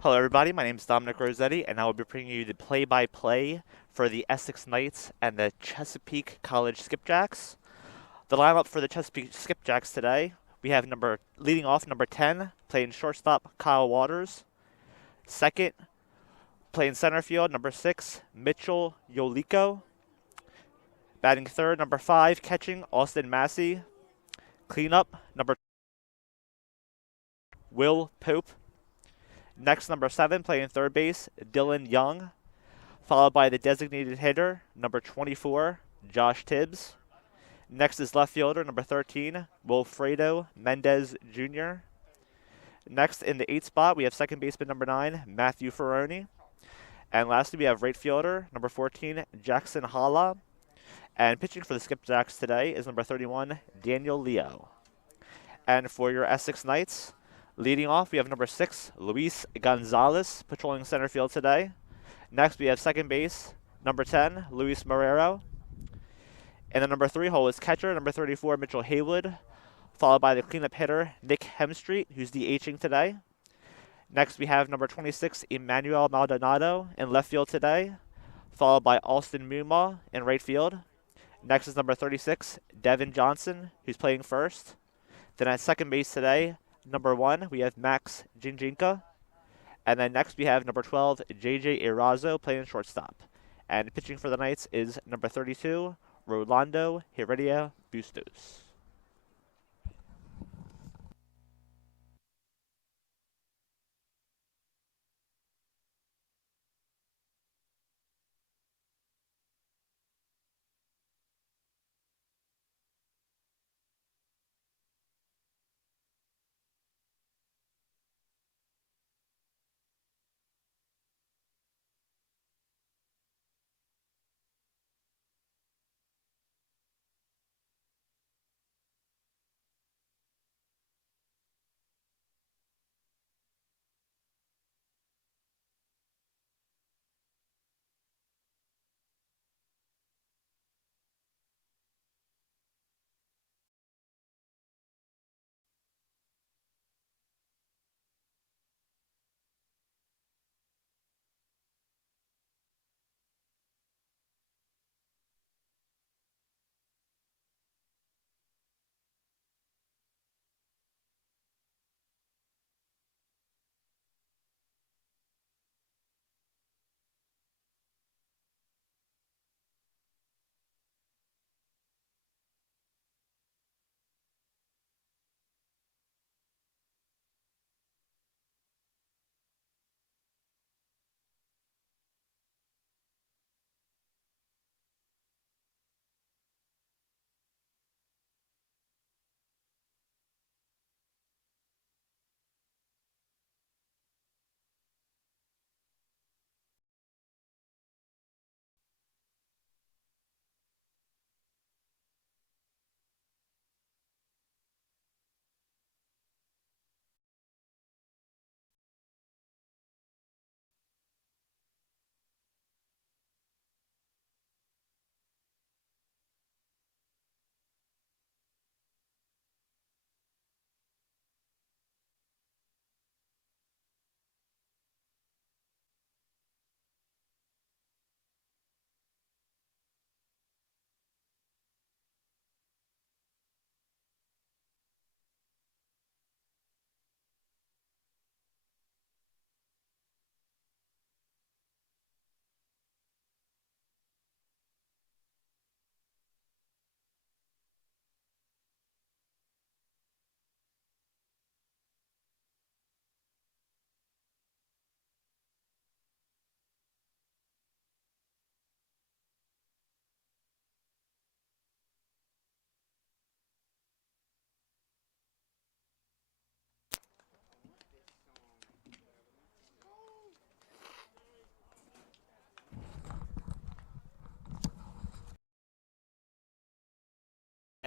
Hello everybody, my name is Dominic Rossetti, and I will be bringing you the play-by-play for the Essex Knights and the Chesapeake College Skipjacks. The lineup for the Chesapeake Skipjacks today, we have leading off number 10, playing shortstop Kyle Waters. Second, playing center field, number 6, Mitchell Yolico. Batting third, number 5, catching Austin Massey. Cleanup, number Will Pope. Next, number 7, playing third base, Dylan Young, followed by the designated hitter, number 24, Josh Tibbs. Next is left fielder, number 13, Wilfredo Mendez Jr. Next, in the 8th spot, we have second baseman, number 9, Matthew Ferroni. And lastly, we have right fielder, number 14, Jackson Hala. And pitching for the Skipjacks today is number 31, Daniel Leo. And for your Essex Knights, leading off, we have number 6, Louise Gonzalez, patrolling center field today. Next, we have second base, number 10, Luis Marrero. And the number 3 hole is catcher, number 34, Mitchell Haywood, followed by the cleanup hitter, Nick Hemstreet, who's DHing today. Next, we have number 26, Emmanuel Maldonado, in left field today, followed by Alston Muma in right field. Next is number 36, Devin Johnson, who's playing first. Then at second base today, number 1, we have Max Jinjinka. And then next we have number 12, JJ Erazo, playing shortstop. And pitching for the Knights is number 32, Rolando Heredia Bustos.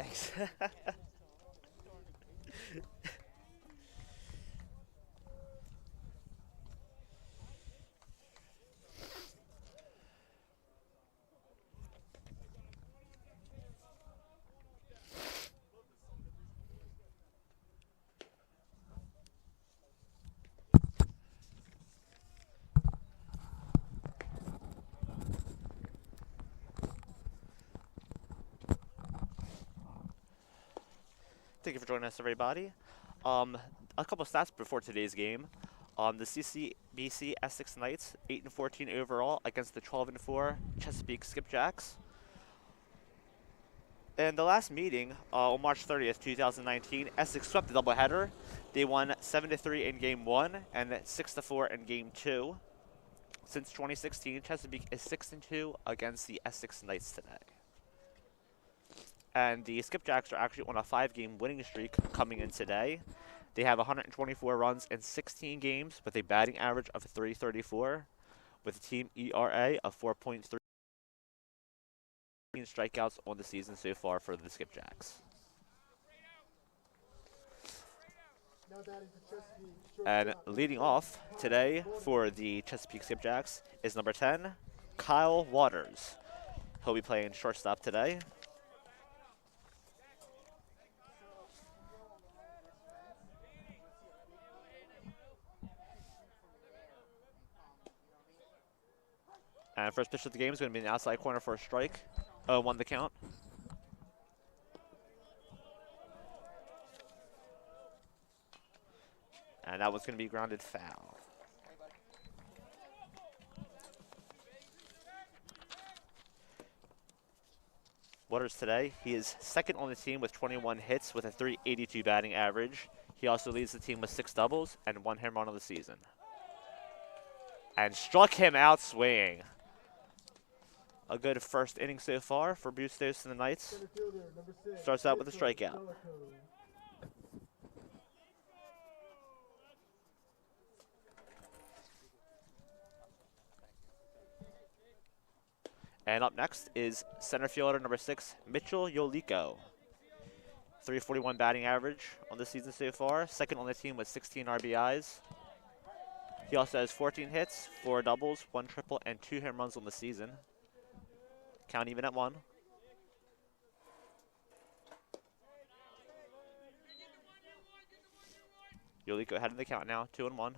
Thanks. Thank you for joining us, everybody. A couple stats before today's game. The CCBC Essex Knights, 8-14 overall against the 12-4 Chesapeake Skipjacks. In the last meeting, on March 30th, 2019, Essex swept the doubleheader. They won 7-3 in Game 1 and 6-4 in Game 2. Since 2016, Chesapeake is 6-2 against the Essex Knights today. And the Skipjacks are actually on a 5-game winning streak coming in today. They have 124 runs in 16 games with a batting average of .334, with a team ERA of 4.3. Strikeouts on the season so far for the Skipjacks. And leading off today for the Chesapeake Skipjacks is number 10, Kyle Waters. He'll be playing shortstop today. And first pitch of the game is going to be an outside corner for a strike. 0-1 the count. And that was going to be grounded foul. Waters today, he is second on the team with 21 hits with a .382 batting average. He also leads the team with 6 doubles and 1 home run on the season. And struck him out swinging. A good first inning so far for Bustos and the Knights. Starts out with a strikeout. And up next is center fielder number 6, Mitchell Yolico. .341 batting average on the season so far. Second on the team with 16 RBIs. He also has 14 hits, 4 doubles, 1 triple, and 2 home runs on the season. Count even at 1. Yolico ahead in the count now, 2-1.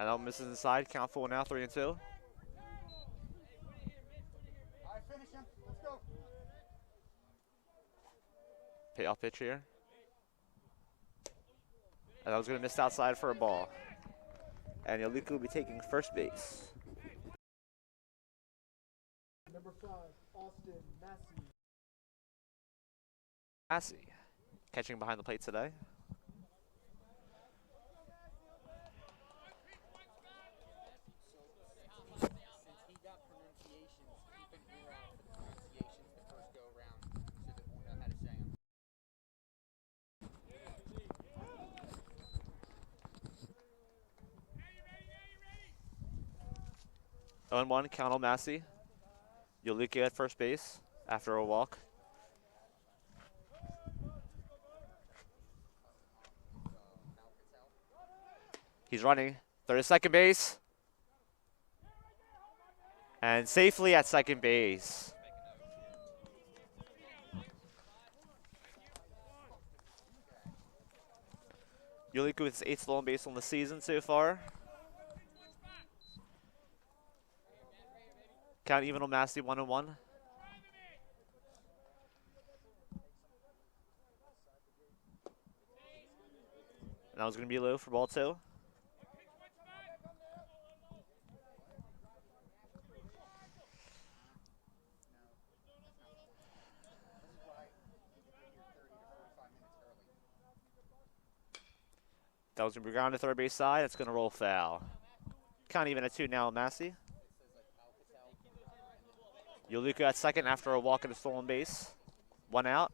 And that misses inside. Count full now, 3-2. Payoff pitch here. And that was going to miss outside for a ball. And Yolico will be taking first base. Number 5, Austin Massey. Massey catching behind the plate today. On 1, count on Massey. Yolico at first base after a walk. He's running. Third to second base. And safely at second base. Yolico with his 8th stolen base on the season so far. Count even on Massey, 1-1. And that was going to be low for ball 2. That was going to be grounded to third base side. It's going to roll foul. Count even at 2 now, Massey. Yolico at second after a walk at a stolen base. 1 out.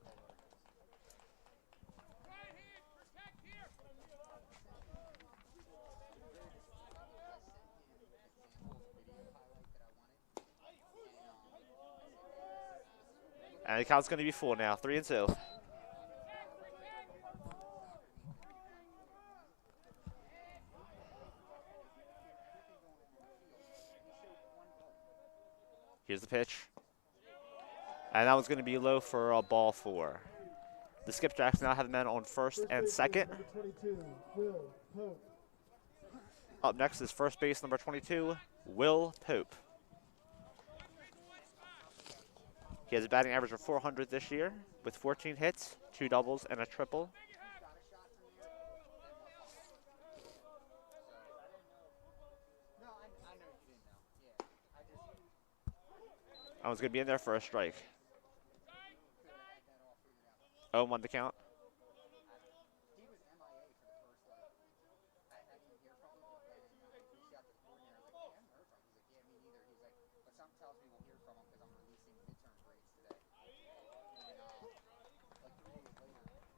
And the count's going to be full now, 3-2. Here's the pitch. And that was going to be low for a ball 4. The Skipjacks now have men on first and second. Number 22, Will Pope. Up next is first base number 22, Will Pope. He has a batting average of 400 this year with 14 hits, 2 doubles, and a triple. I was going to be in there for a strike. 0-1 the count.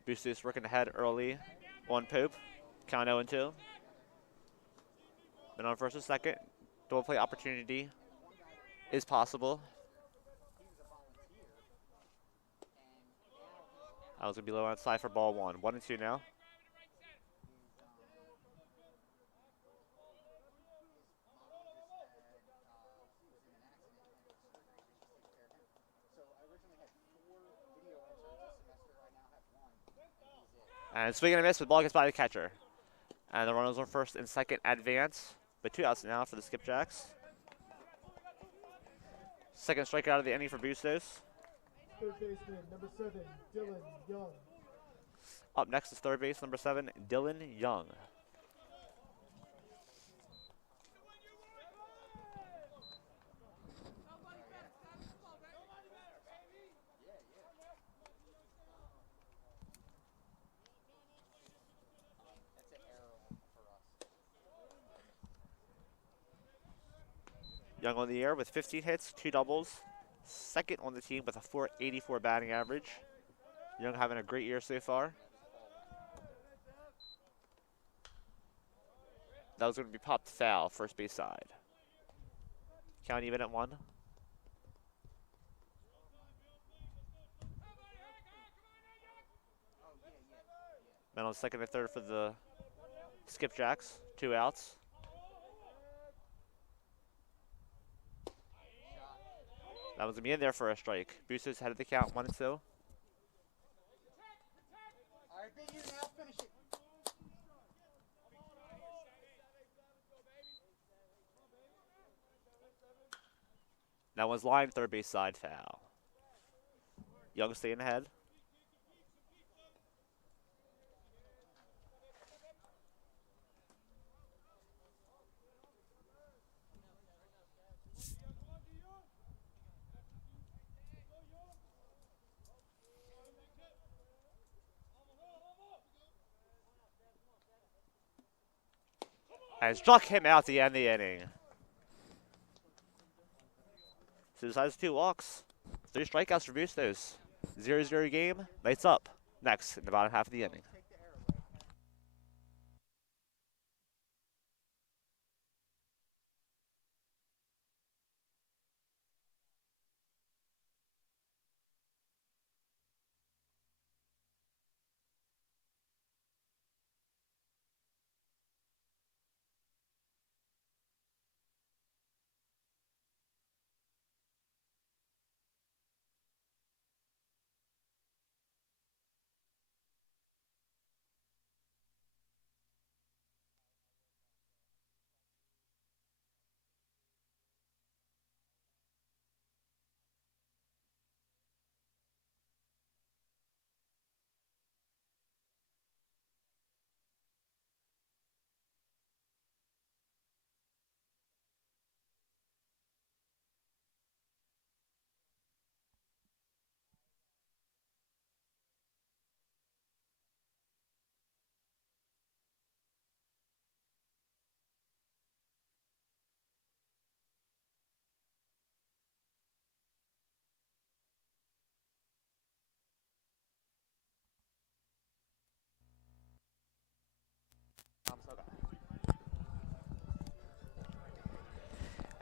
Bustos working ahead early on Pope. Count 0-2. Then on first and second, double play opportunity is possible. I was going to be low outside for ball 1. 1-2 now. And swing and a miss, but the ball gets by the catcher. And the runners on first and second advance, but 2 outs now for the Skipjacks. Second strikeout of the inning for Bustos. Third baseman, number 7, Dylan Young. Up next is third base number 7, Dylan Young. Young on the air with 15 hits, 2 doubles. Second on the team with a .484 batting average. Young having a great year so far. That was going to be popped foul, first base side. Count even at 1. Then on second and third for the Skipjacks, 2 outs. That was going to be in there for a strike. Bustos headed the count 1-2. All right, big you now, finish it. That one's line, third base side foul. Young staying ahead. And struck him out to end the inning. So decides 2 walks, 3 strikeouts for Bustos. 0-0 game, lights up. Next in the bottom half of the inning.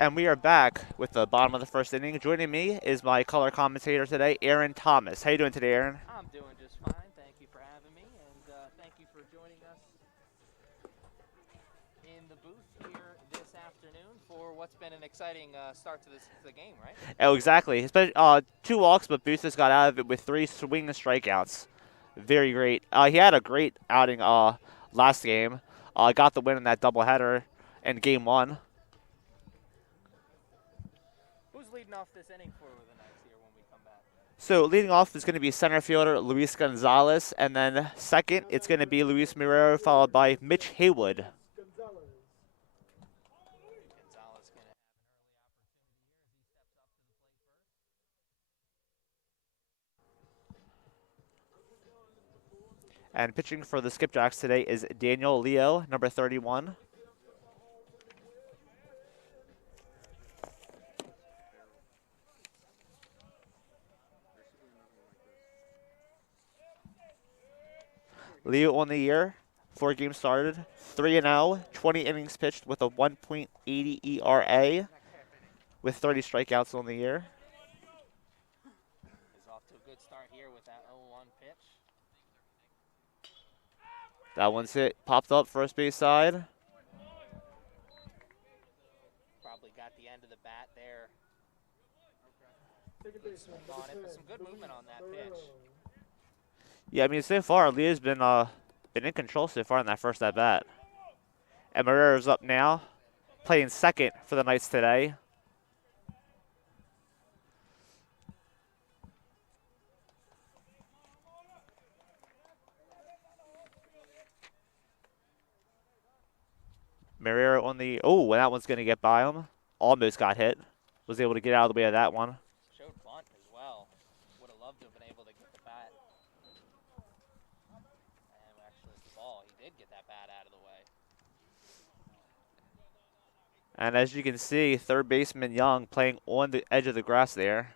And we are back with the bottom of the first inning. Joining me is my color commentator today, Aaron Thomas. How you doing today, Aaron? I'm doing just fine. Thank you for having me, and thank you for joining us in the booth here this afternoon for what's been an exciting start to the game, right? Oh, exactly. Especially, 2 walks, but Bustos got out of it with 3 swing and strikeouts. Very great. He had a great outing last game. Got the win in that doubleheader in Game 1. Who's leading off this inning for the Knights here when we come back? So leading off is going to be center fielder Louise Gonzalez, and then second it's going to be Luis Marrero, followed by Mitch Haywood. Gonzalez. Gonzalez going to have an early opportunity here as he steps up to the plate first. And pitching for the Skipjacks today is Daniel Leo, number 31. Leo on the year, 4 games started, 3-0, 20 innings pitched with a 1.80 ERA, with 30 strikeouts on the year. He's off to a good start here with that 0-1 pitch. That one's hit, popped up first base side. Probably got the end of the bat there. Second Good baseman, swing on it, number but 10, some good movement on that Marrero. pitch. Yeah, I mean, so far, Leo's been in control so far in that first at bat. And Marrero's up now, playing second for the Knights today. Marrero on the, oh, and that one's going to get by him. Almost got hit. Was able to get out of the way of that one. Showed bunt as well. Would have loved to have been able to get the bat. And actually, it's the ball. He did get that bat out of the way. And as you can see, third baseman Young playing on the edge of the grass there.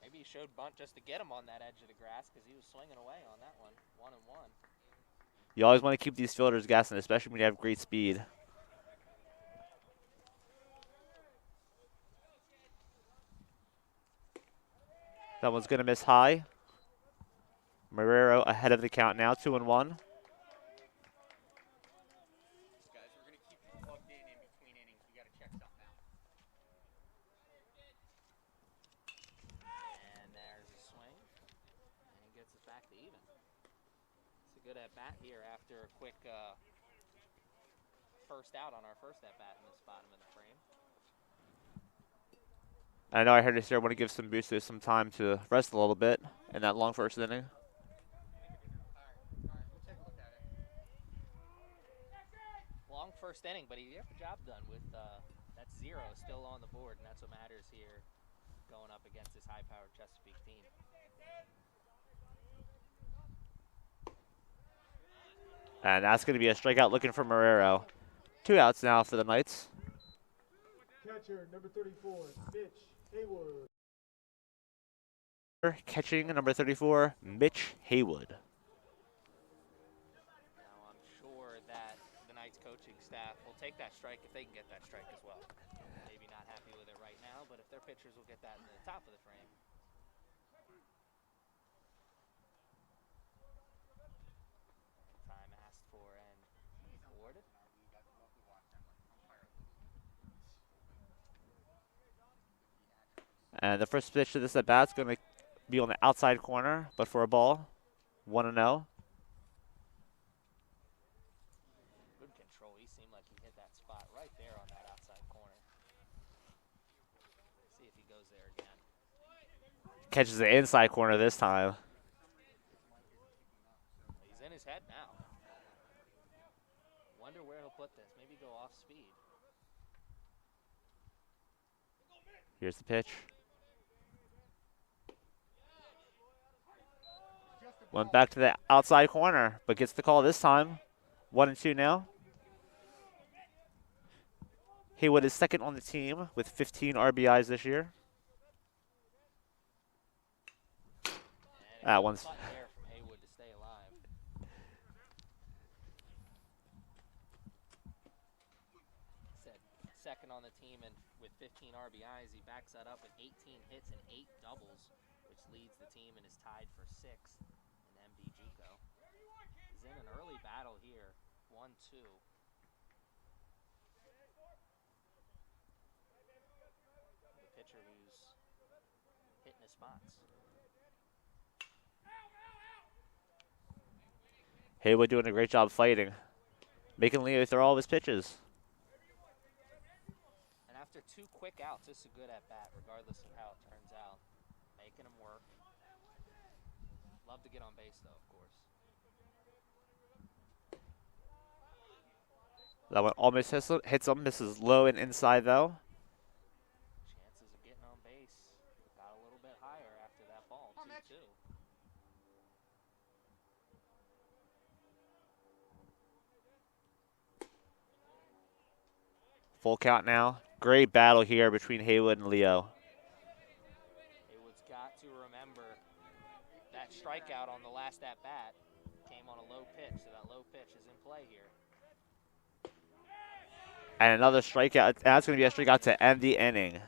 Maybe he showed bunt just to get him on that edge of the grass because he was swinging away on that one. 1-1. You always want to keep these fielders guessing, especially when you have great speed. That one's going to miss high. Marrero ahead of the count now, 2-1. Guys, we're going to keep you plugged in between innings. We got to check something out. And there's a swing. And he gets us back to even. It's a good at-bat here after a quick first out on our first at-bat in this bottom of the frame. I know I heard this here. I want to give some boosters some time to rest a little bit in that long first inning. All right, we'll take a look at it. Long first inning, but he got the job done with that 0 still on the board, and that's what matters here going up against this high-powered Chesapeake team. And that's going to be a strikeout looking for Marrero. 2 outs now for the Knights. Catcher, number 34, Mitch Haywood. Catching number 34, Mitch Haywood. Now I'm sure that the Knights coaching staff will take that strike if they can get that strike as well. Maybe not happy with it right now, but if their pitchers will get that in the top of the frame. Time asked for and awarded. And the first pitch to this at bat is going to be on the outside corner, but for a ball. 1-0. Good control. He seemed like he hit that spot right there on that outside corner. See if he goes there again. Catches the inside corner this time. He's in his head now. Wonder where he'll put this. Maybe go off speed. Here's the pitch. Went back to the outside corner, but gets the call this time. 1-2 now. Haywood is second on the team with 15 RBIs this year. That one's... There from Haywood to stay alive. Said second on the team and with 15 RBIs, he backs that up with 18 hits and 8 doubles, which leads the team and is tied for 6th in MDGCO. He's in an early battle here, 1-2. spots. Haywood doing a great job fighting, making Leo throw all of his pitches. And after 2 quick outs, this is a good at-bat, regardless of how it turns out. Making him work. Love to get on base, though, of course. That one almost hits him. This is low and inside, though. Chances of getting on base got a little bit higher after that ball, 2-2. Full count now. Great battle here between Haywood and Leo. Haywood's got to remember that strikeout on the last at-bat came on a low pitch, so that low pitch is in play here. And another strikeout. That's going to be a strikeout to end the inning.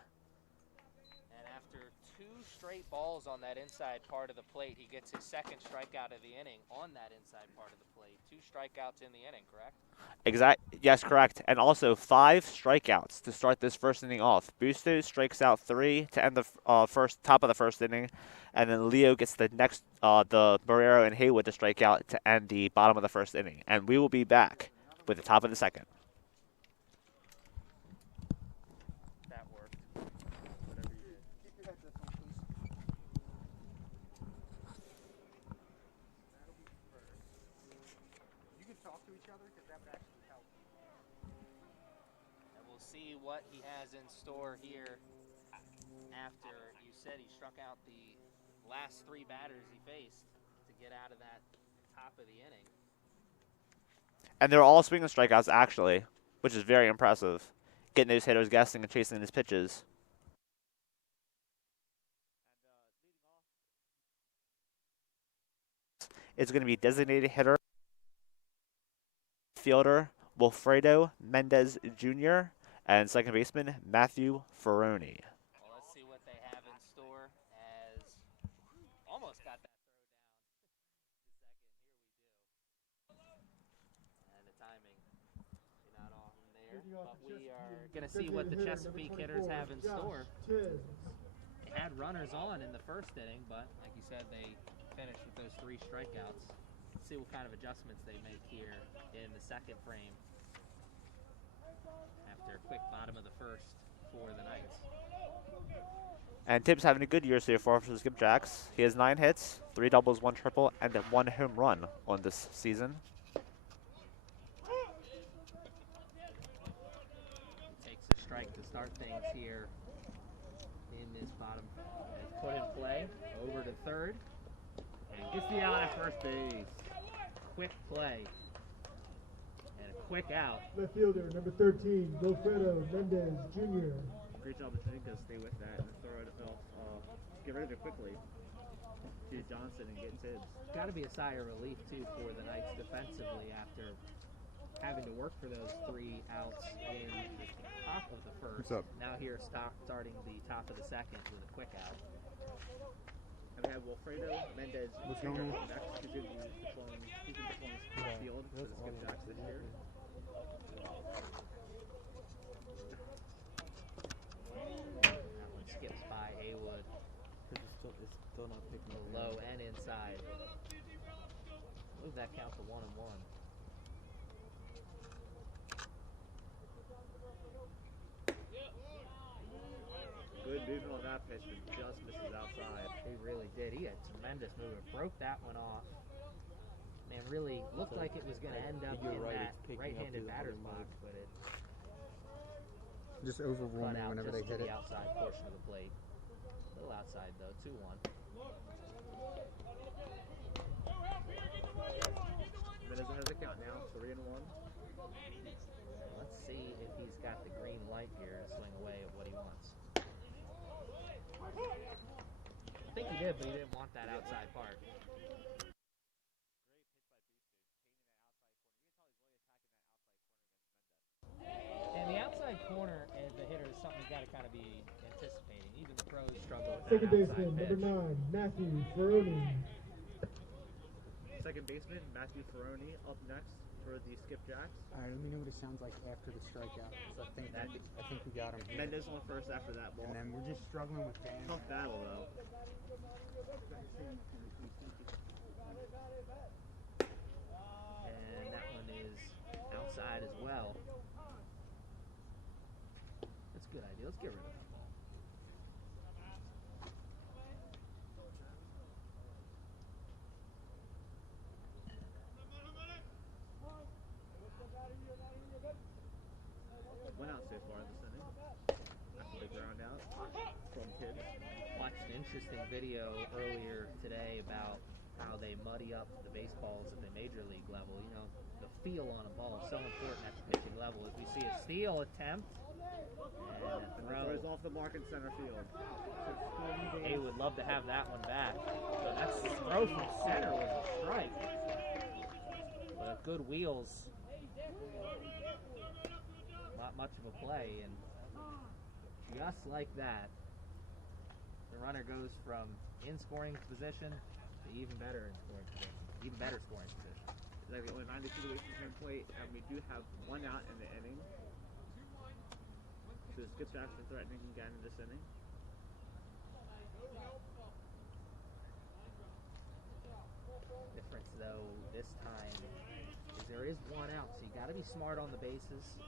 And after 2 straight balls on that inside part of the plate, he gets his second strikeout of the inning on that inside part of the plate. 2 strikeouts in the inning, correct? Yes, correct. And also 5 strikeouts to start this first inning off. Bustos strikes out 3 to end the top of the first inning, and then Leo gets the next, the Barrero and Haywood to strike out to end the bottom of the first inning. And we will be back with the top of the second. That worked. Whatever you did. Keep your heads up, please. That'll be first. You can talk to each other because that would actually help. And we'll see what he has in store here after you said he struck out the last 3 batters he faced to get out of that top of the inning. And they're all swinging strikeouts, actually, which is very impressive. Getting those hitters guessing and chasing his pitches. It's going to be designated hitter, fielder Wilfredo Mendez Jr., and second baseman Matthew Ferroni. Well, let's see what they have in store as almost got that throw down. And the timing not on there, but we are going to see what the Chesapeake hitters have in store. They had runners on in the first inning, but like you said, they finished with those 3 strikeouts. Let's see what kind of adjustments they make here in the second frame after a quick bottom of the first for the Knights. And Tibbs having a good year so far for the Skipjacks. He has 9 hits, 3 doubles, 1 triple, and 1 home run on this season. He takes a strike to start things here in this bottom. It's put in play, over to third, and gets the out at first base. Quick play, and a quick out. Left fielder, number 13, Wilfredo Mendez Jr. Great job of Trinka to stay with that and throw it get rid of it quickly to Johnson and get Tibbs. Got to be a sigh of relief too for the Knights defensively after having to work for those 3 outs in the top of the first. What's up? Now here starting the top of the second with a quick out. And we have Wilfredo Mendez What's Jr. going on? next. He's been deploying field for the Skipjacks this year. That one skips by Haywood. It's still not picking up. Low and inside. Move that count to 1-1. Good movement on that pitch, but just misses outside. He really did. He had tremendous movement. Broke that one off. Man, really looked like it was going to end up You're in right, that it's picking up right-handed through the batter's whole box, but it Just cut overwhelming out whenever just they to hit the it. outside portion of the plate. A little outside, though. 2-1. Mendoza has a count now, 3-1. Let's see if he's got the green light here to swing away at what he wants. I think he did, but he didn't want that outside part. And the outside corner as the hitter is something you got to kind of be anticipating. Even the pros struggle with that Second outside baseman, pitch. number 9, Matthew Ferroni. Second baseman, Matthew Ferroni, up next. for the skipjacks. All right, let me know what it sounds like after the strikeout. So I think we got him here. Mendez on first after that ball. And then we're just struggling with Dan. Tough battle though. And that one is outside as well. That's a good idea. Let's get rid of that ball. Went out so far this inning. After the ground out from Tibbs. Watched an interesting video earlier today about how they muddy up the baseballs at the major league level. You know, the feel on a ball is so important at the pitching level. As we see a steal attempt and a throw. Throws off the mark in center field. Hey, would love to have that one back. So that's the throw from center was a strike. But good wheels. Not much of a play, and just like that, the runner goes from in scoring position to even better in scoring position, even better scoring position. Exactly, only 92 away from home plate, and we do have one out in the inning. So the skipjacks are threatening again in this inning. Difference though this time is there is one out, so you got to be smart on the bases.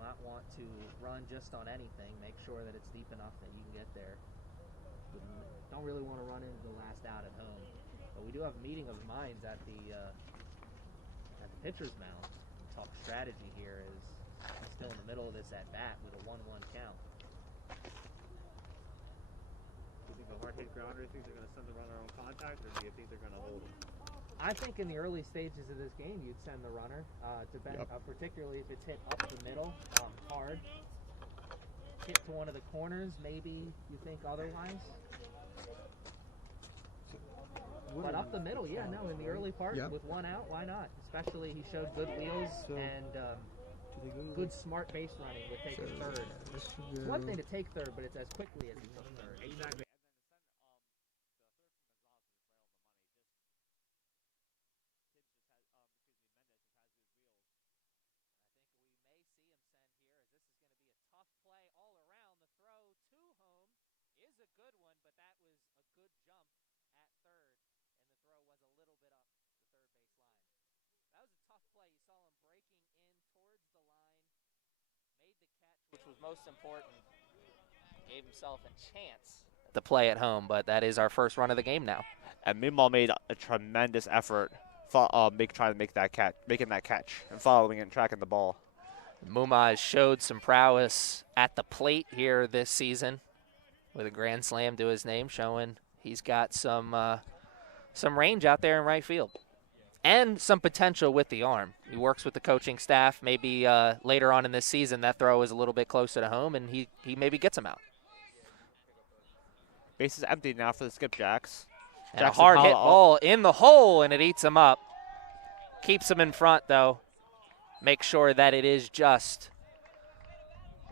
Not want to run just on anything. Make sure that it's deep enough that you can get there. Don't really want to run into the last out at home. But we do have a meeting of the minds at the pitcher's mound. Talk strategy here is still in the middle of this at bat with a 1-1 count. Do you think a hard hit grounder? Do you think they're going to send the runner on contact, or do you think they're going to hold him? I think in the early stages of this game, you'd send the runner, particularly if it's hit up the middle, hard. Hit to one of the corners, maybe you think otherwise. But up the middle, yeah, no, in the early part, with one out, why not? Especially he showed good wheels and good smart base running with taking third. It's one thing to take third, but it's as quickly as he took third. Exactly. Which was most important, gave himself a chance to play at home, but that is our first run of the game now. And Meemaw made a tremendous effort trying to make that making that catch and following it and tracking the ball. Muma has showed some prowess at the plate here this season with a grand slam to his name, showing he's got some range out there in right field. And some potential with the arm. He works with the coaching staff. Maybe later on in this season, that throw is a little bit closer to home, and he maybe gets him out. Base is empty now for the skipjacks. And a hard hit ball in the hole, and it eats him up. Keeps him in front, though. Make sure that it is just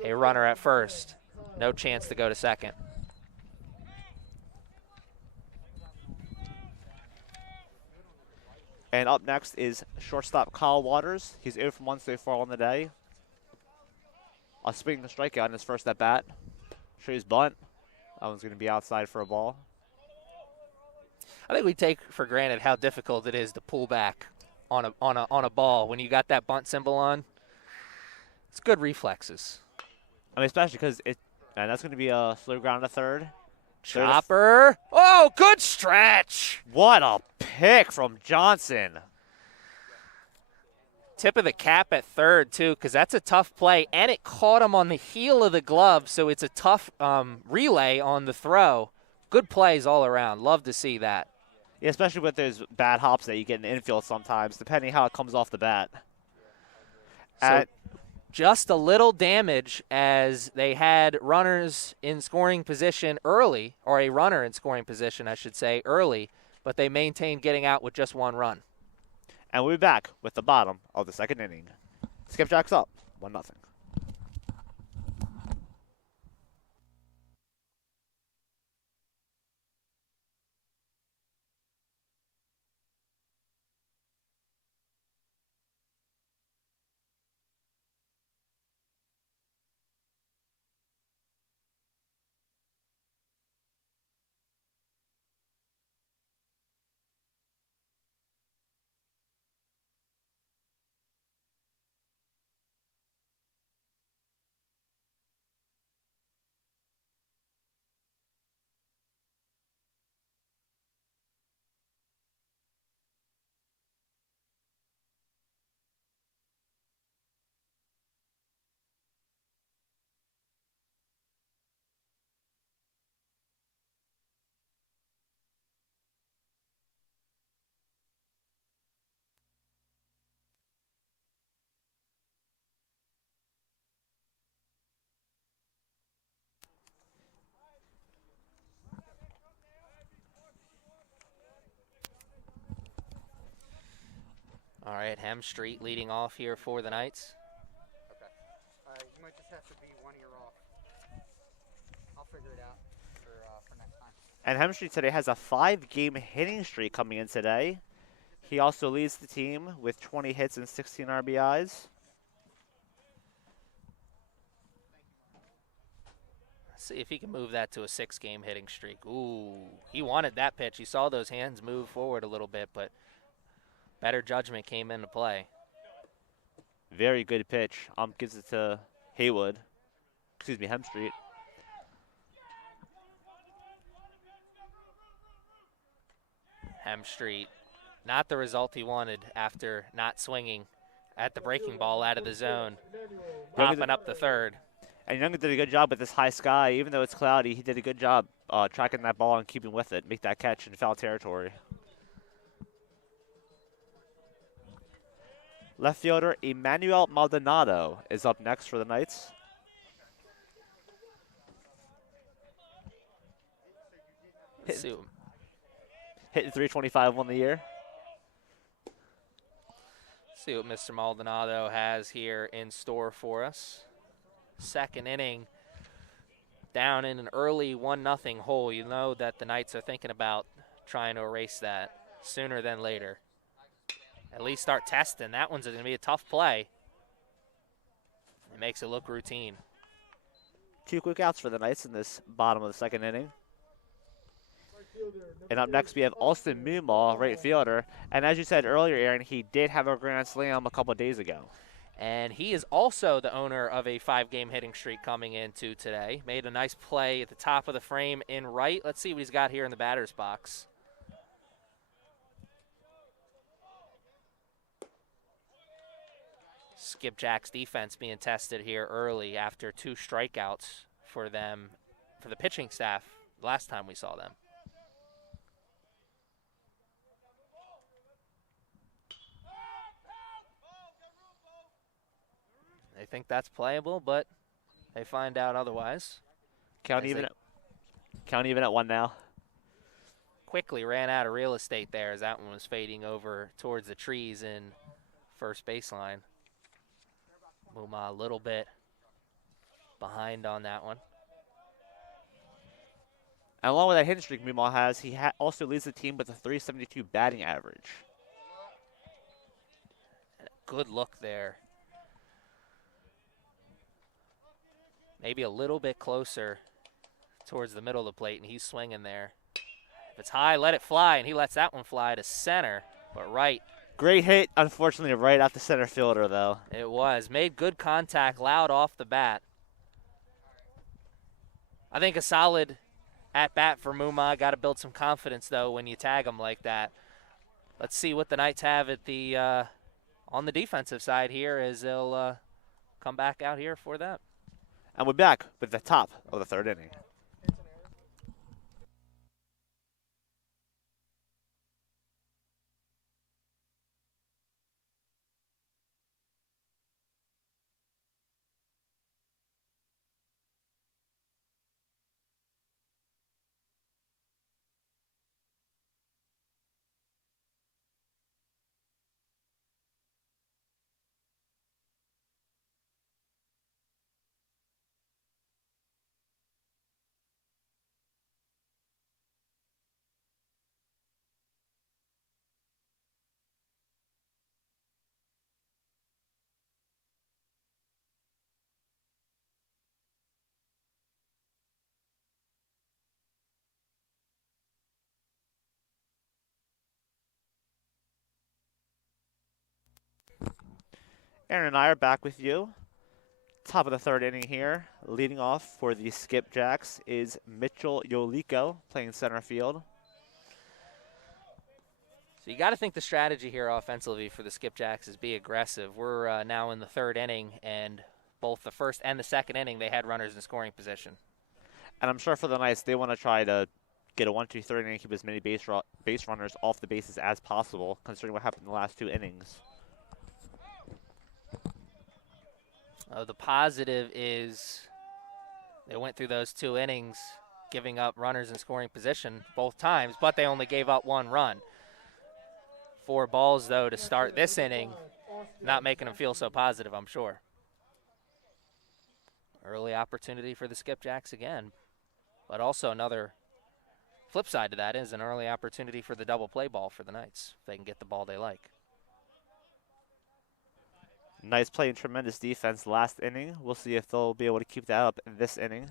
a runner at first. No chance to go to second. And up next is shortstop Kyle Waters. He's 0 from 1 so far on the day. A swinging strikeout in his first at bat. Shows bunt. That one's going to be outside for a ball. I think we take for granted how difficult it is to pull back on a ball when you got that bunt symbol on. It's good reflexes. I mean, especially because that's going to be a slow ground to third. Chopper. Oh, good stretch. What a pick from Johnson. Tip of the cap at third, too, because that's a tough play. And it caught him on the heel of the glove, so it's a tough relay on the throw. Good plays all around. Love to see that. Yeah, especially with those bad hops that you get in the infield sometimes, depending how it comes off the bat. So just a little damage as they had runners in scoring position early, or a runner in scoring position, I should say, early, but they maintained getting out with just one run. And we'll be back with the bottom of the second inning. Skipjacks up, 1-0. All right, Hem Street leading off here for the Knights. Okay. You might just have to be 1 year off. I'll figure it out for next time. And Hemstreet today has a 5-game hitting streak coming in today. He also leads the team with 20 hits and 16 RBIs. See if he can move that to a 6-game hitting streak. Ooh, he wanted that pitch. He saw those hands move forward a little bit, but better judgment came into play. Very good pitch. Gives it to Haywood. Excuse me, Hemstreet. Hemstreet, not the result he wanted after not swinging at the breaking ball out of the zone. Popping up the third. And Young did a good job with this high sky. Even though it's cloudy, he did a good job tracking that ball and keeping with it. Make that catch in foul territory. Left fielder Emmanuel Maldonado is up next for the Knights. Hitting 325 on the year. See what Mr. Maldonado has here in store for us. Second inning, down in an early 1-0 hole. You know that the Knights are thinking about trying to erase that sooner than later. At least start testing. That one's going to be a tough play. It makes it look routine. 2 quick outs for the Knights in this bottom of the second inning. And up next we have Alston Moomaw, right fielder. And as you said earlier, Aaron, he did have a grand slam a couple of days ago. And he is also the owner of a 5-game hitting streak coming into today. Made a nice play at the top of the frame in right. Let's see what he's got here in the batter's box. Skipjack's defense being tested here early after 2 strikeouts for them, for the pitching staff last time we saw them. They think that's playable, but they find out otherwise. Count even at 1 now. Quickly ran out of real estate there as that one was fading over towards the trees in first baseline. Moomaw a little bit behind on that one. And along with that hitting streak Moomaw has, he also leads the team with a .372 batting average. And a good look there. Maybe a little bit closer towards the middle of the plate, and he's swinging there. If it's high, let it fly, and he lets that one fly to center, but right. Great hit, unfortunately, right at the center fielder, though. It was. Made good contact, loud off the bat. I think a solid at-bat for Moomaw. Got to build some confidence, though, when you tag him like that. Let's see what the Knights have at the on the defensive side here as they'll come back out here for that. And we're back with the top of the third inning. Aaron and I are back with you. Top of the third inning here. Leading off for the Skipjacks is Mitchell Yolico playing center field. So you got to think the strategy here offensively for the Skipjacks is be aggressive. We're now in the third inning, and both the first and the second inning they had runners in scoring position. And I'm sure for the Knights they want to try to get a 1-2 third inning, keep as many base runners off the bases as possible, considering what happened in the last 2 innings. The positive is they went through those 2 innings giving up runners in scoring position both times, but they only gave up 1 run. 4 balls, though, to start this inning. Not making him feel so positive, I'm sure. Early opportunity for the Skipjacks again. But also another flip side to that is an early opportunity for the double play ball for the Knights, if they can get the ball they like. Nice play and tremendous defense last inning. We'll see if they'll be able to keep that up in this inning.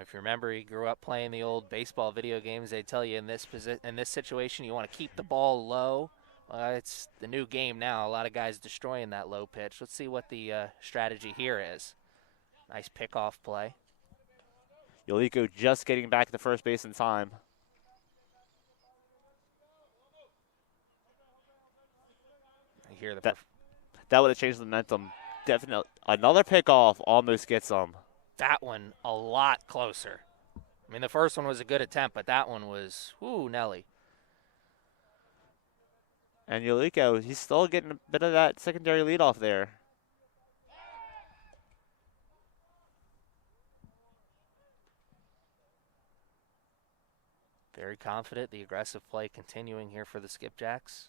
If you remember, you grew up playing the old baseball video games, they tell you in this situation you want to keep the ball low. It's the new game now. A lot of guys destroying that low pitch. Let's see what the strategy here is. Nice pickoff play. Yolico just getting back to first base in time. I hear the that would have changed the momentum. Definitely. Another pickoff almost gets them. That one a lot closer. I mean, the first one was a good attempt, but that one was, whoo, Nelly. And Yolico, he's still getting a bit of that secondary leadoff there. Very confident. The aggressive play continuing here for the Skipjacks.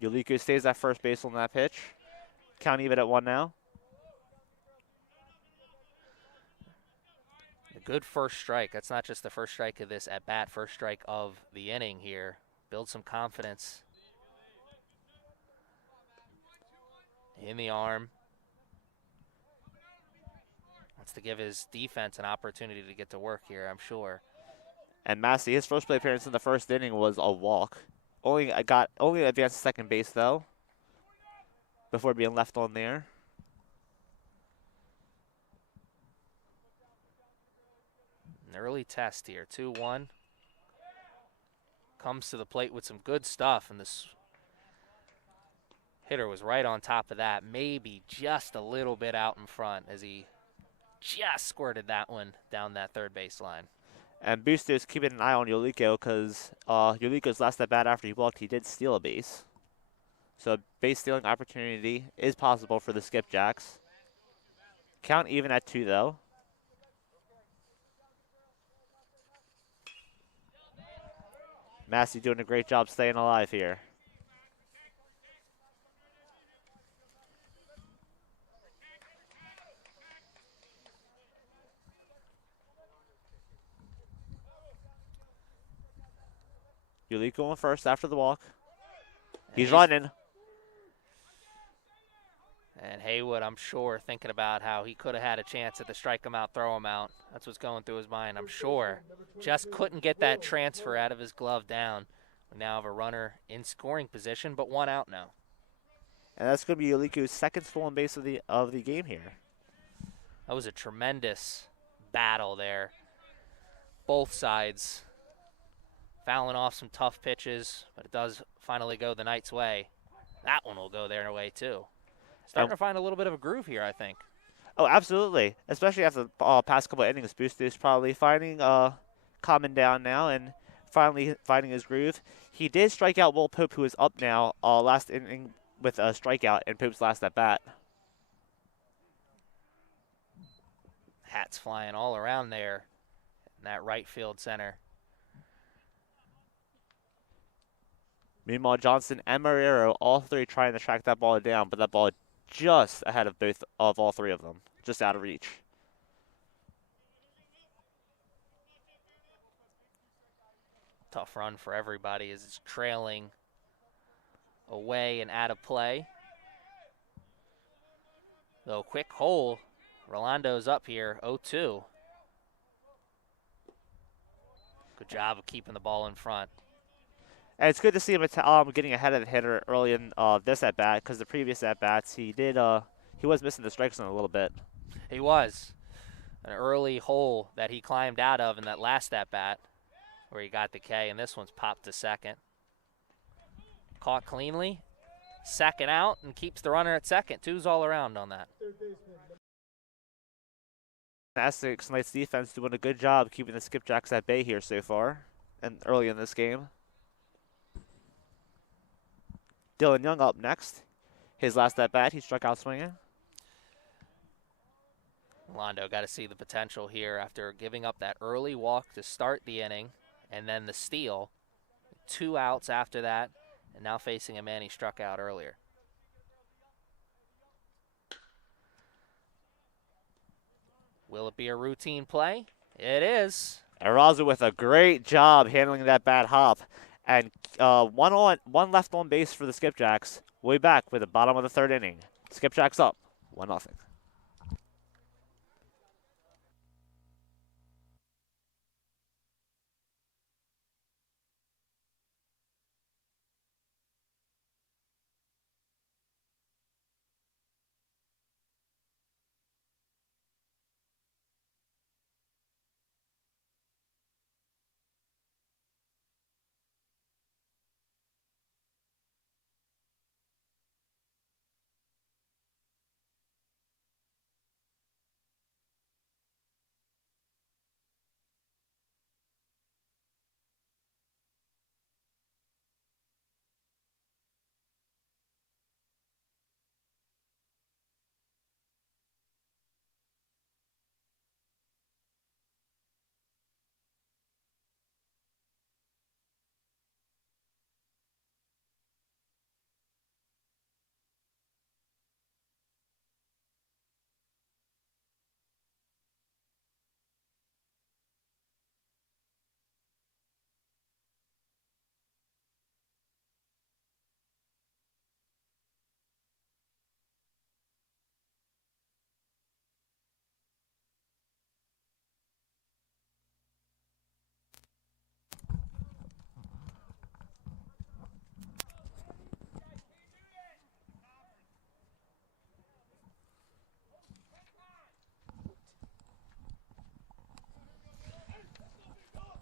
Yolico stays at first base on that pitch. Count even at 1 now. A good first strike. That's not just the first strike of this at-bat, first strike of the inning here. Build some confidence in the arm. Wants to give his defense an opportunity to get to work here, I'm sure. And Massey, his first play appearance in the first inning was a walk. Only advanced to second base, though, before being left on there. An early test here, 2-1. Comes to the plate with some good stuff, and this hitter was right on top of that, maybe just a little bit out in front as he just squirted that one down that third base line. And Bustos keeping an eye on Yolico because Yolico's last at bat after he walked, he did steal a base. So a base stealing opportunity is possible for the Skipjacks. Count even at 2, though. Massey doing a great job staying alive here. Yolico on first after the walk. He's running. And Haywood, I'm sure, thinking about how he could have had a chance at the strike him out, throw him out. That's what's going through his mind, I'm sure. Just couldn't get that transfer out of his glove down. We now have a runner in scoring position, but 1 out now. And that's going to be Yolico's second stolen base of the game here. That was a tremendous battle there. Both sides fouling off some tough pitches, but it does finally go the Knights' way. That one will go their way, too. Starting to find a little bit of a groove here, I think. Oh, absolutely. Especially after the past couple of innings. Bustos probably calming down now and finally finding his groove. He did strike out Will Pope, who is up now last inning with a strikeout in Pope's last at bat. Hats flying all around there in that right field center. Meanwhile, Johnson and Marrero, all three trying to track that ball down, but that ball just ahead of all three of them, just out of reach. Tough run for everybody as it's trailing away and out of play. Though quick hole, Rolando's up here, 0-2. Good job of keeping the ball in front. And it's good to see him getting ahead of the hitter early in this at-bat, because the previous at-bats, he was missing the strike zone a little bit. He was. An early hole that he climbed out of in that last at-bat where he got the K, and this one's popped to second. Caught cleanly, second out, and keeps the runner at second. 2's all around on that. Essex Knights defense doing a good job keeping the Skipjacks at bay here so far and early in this game. Dylan Young up next. His last at bat, he struck out swinging. Londo got to see the potential here after giving up that early walk to start the inning and then the steal. 2 outs after that, and now facing a man he struck out earlier. Will it be a routine play? It is. Erazo with a great job handling that bad hop. And one left on base for the Skipjacks. We'll be back with the bottom of the 3rd inning. Skipjacks up 1-0.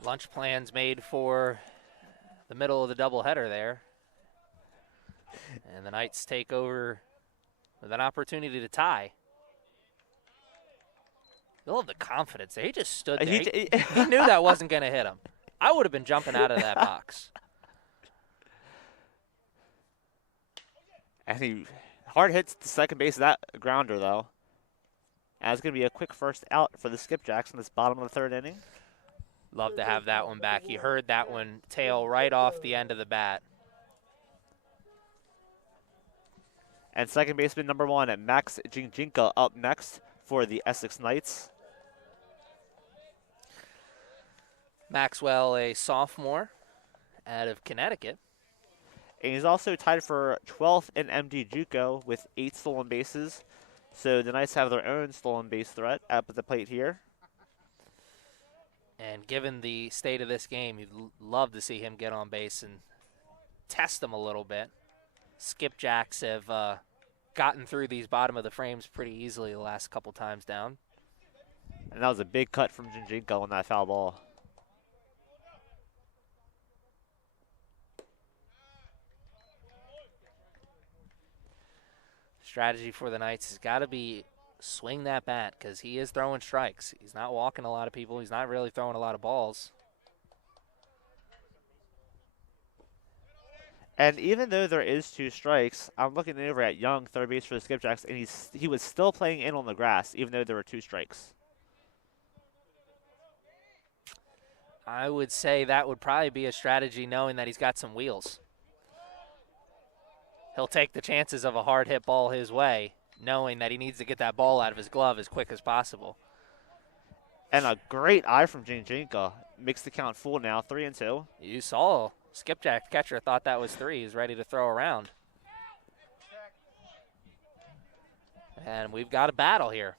Lunch plans made for the middle of the doubleheader there. And the Knights take over with an opportunity to tie. I love the confidence there. He just stood there. He knew that wasn't going to hit him. I would have been jumping out of that box. And he hard hits the second base of that grounder, though. And it's going to be a quick first out for the Skipjacks in this bottom of the 3rd inning. Love to have that one back. You heard that one tail right off the end of the bat. And second baseman number 1 at Max Jinjinka up next for the Essex Knights. Maxwell, a sophomore out of Connecticut. And he's also tied for 12th in MD JUCO with 8 stolen bases. So the Knights have their own stolen base threat up at the plate here. And given the state of this game, you'd love to see him get on base and test him a little bit. Skipjacks have gotten through these bottom of the frames pretty easily the last couple times down. And that was a big cut from Jinjinko on that foul ball. Strategy for the Knights has got to be swing that bat because he is throwing strikes. He's not walking a lot of people. He's not really throwing a lot of balls. And even though there is 2 strikes, I'm looking over at Young, third base for the Skipjacks, and he was still playing in on the grass, even though there were 2 strikes. I would say that would probably be a strategy knowing that he's got some wheels. He'll take the chances of a hard hit ball his way, knowing that he needs to get that ball out of his glove as quick as possible. And a great eye from Jinjinka. Makes the count full now, 3-2. You saw Skipjack catcher thought that was 3. He's ready to throw around. And we've got a battle here.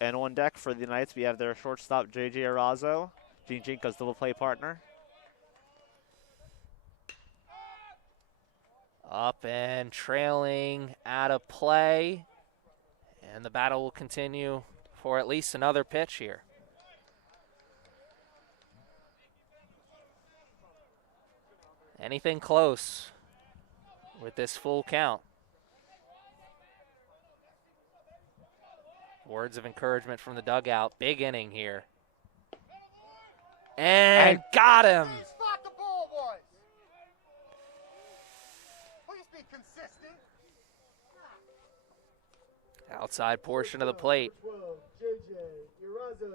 And on deck for the Knights, we have their shortstop, J.J. Arazo, Jinjinka's double play partner. Up and trailing out of play. And the battle will continue for at least another pitch here. Anything close with this full count. Words of encouragement from the dugout. Big inning here. And got him. Spot the ball was. Please be consistent. Outside portion of the plate. 12, JJ Erazo.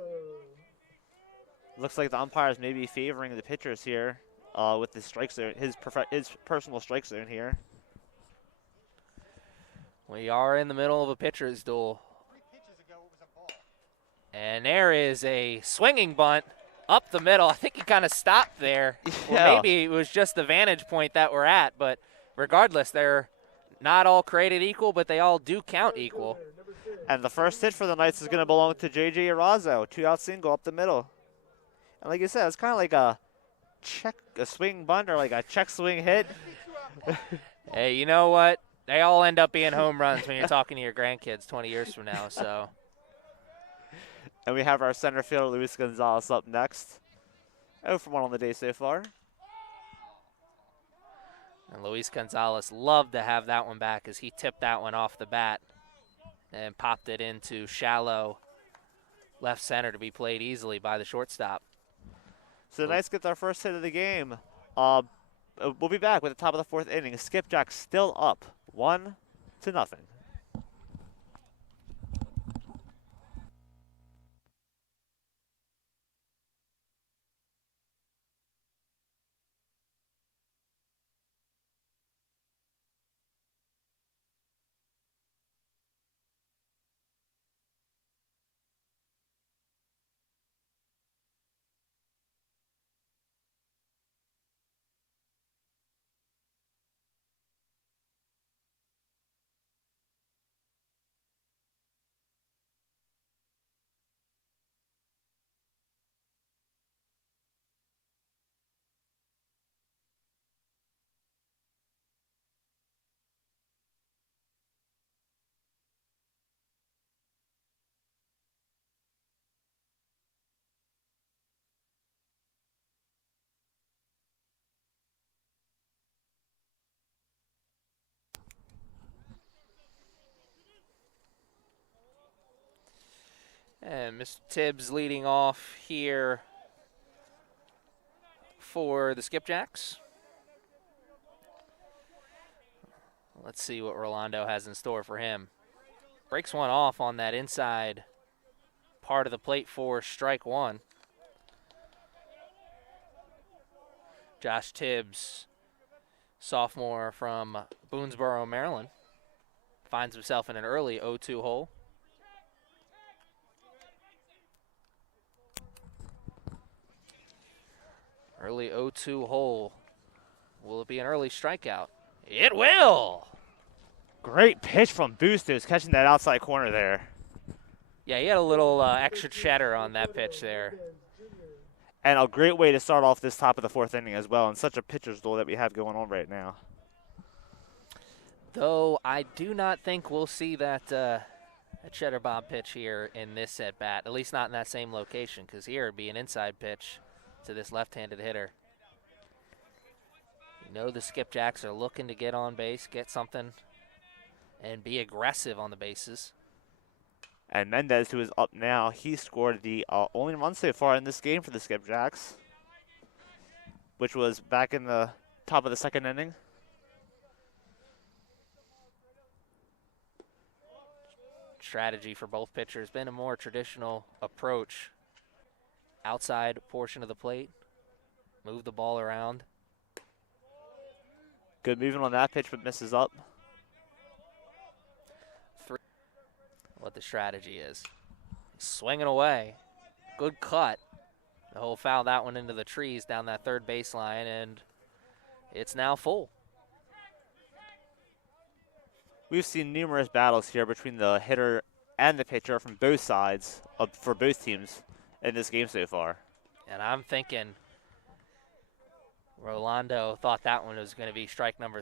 Looks like the umpires may be favoring the pitchers here with the strike zone, his personal strike zone here. We are in the middle of a pitcher's duel. 3 pitches ago, it was a ball. And there is a swinging bunt up the middle. I think he kind of stopped there. Yeah. Or maybe it was just the vantage point that we're at. But regardless, they're not all created equal, but they all do count equal. And the first hit for the Knights is going to belong to J.J. Erazo, 2-out single up the middle. And like you said, it's kind of like a swing bunt or like a check swing hit. Hey, you know what? They all end up being home runs when you're talking to your grandkids 20 years from now. So. And we have our center fielder, Louise Gonzalez, up next. 0 for 1 on the day so far. And Luis Gonzalez loved to have that one back as he tipped that one off the bat and popped it into shallow left center to be played easily by the shortstop. So the Knights get their first hit of the game. We'll be back with the top of the 4th inning. Skipjack still up 1-0. And Mr. Tibbs leading off here for the Skipjacks. Let's see what Rolando has in store for him. Breaks one off on that inside part of the plate for strike one. Josh Tibbs, sophomore from Boonesboro, Maryland, finds himself in an early 0-2 hole. Early 0-2 hole. Will it be an early strikeout? It will! Great pitch from Bustos, catching that outside corner there. Yeah, he had a little extra cheddar on that pitch there. And a great way to start off this top of the 4th inning as well, and such a pitcher's duel that we have going on right now. Though I do not think we'll see that a cheddar bomb pitch here in this at-bat, at least not in that same location, because here it'd be an inside pitch to this left-handed hitter. You know the Skipjacks are looking to get on base, get something, and be aggressive on the bases. And Mendez, who is up now, he scored the only run so far in this game for the Skipjacks, which was back in the top of the 2nd inning. Strategy for both pitchers, been a more traditional approach. Outside portion of the plate, move the ball around. Good movement on that pitch, but misses up. What the strategy is. Swinging away. Good cut. The hole fouled that one into the trees down that 3rd baseline, and it's now full. We've seen numerous battles here between the hitter and the pitcher from both sides for both teams in this game so far. And I'm thinking Rolando thought that one was going to be strike number.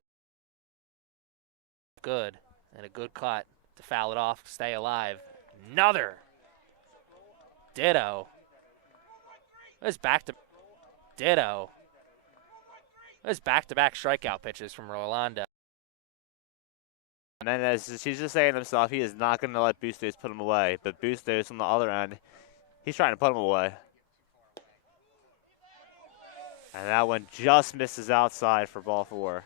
Good. And a good cut to foul it off, stay alive. Another. Ditto. There's back to ditto. There's back-to-back strikeout pitches from Rolando. And then as he's just saying to himself, he is not going to let Bustos put him away. But Bustos on the other end, he's trying to put him away. And that one just misses outside for ball 4.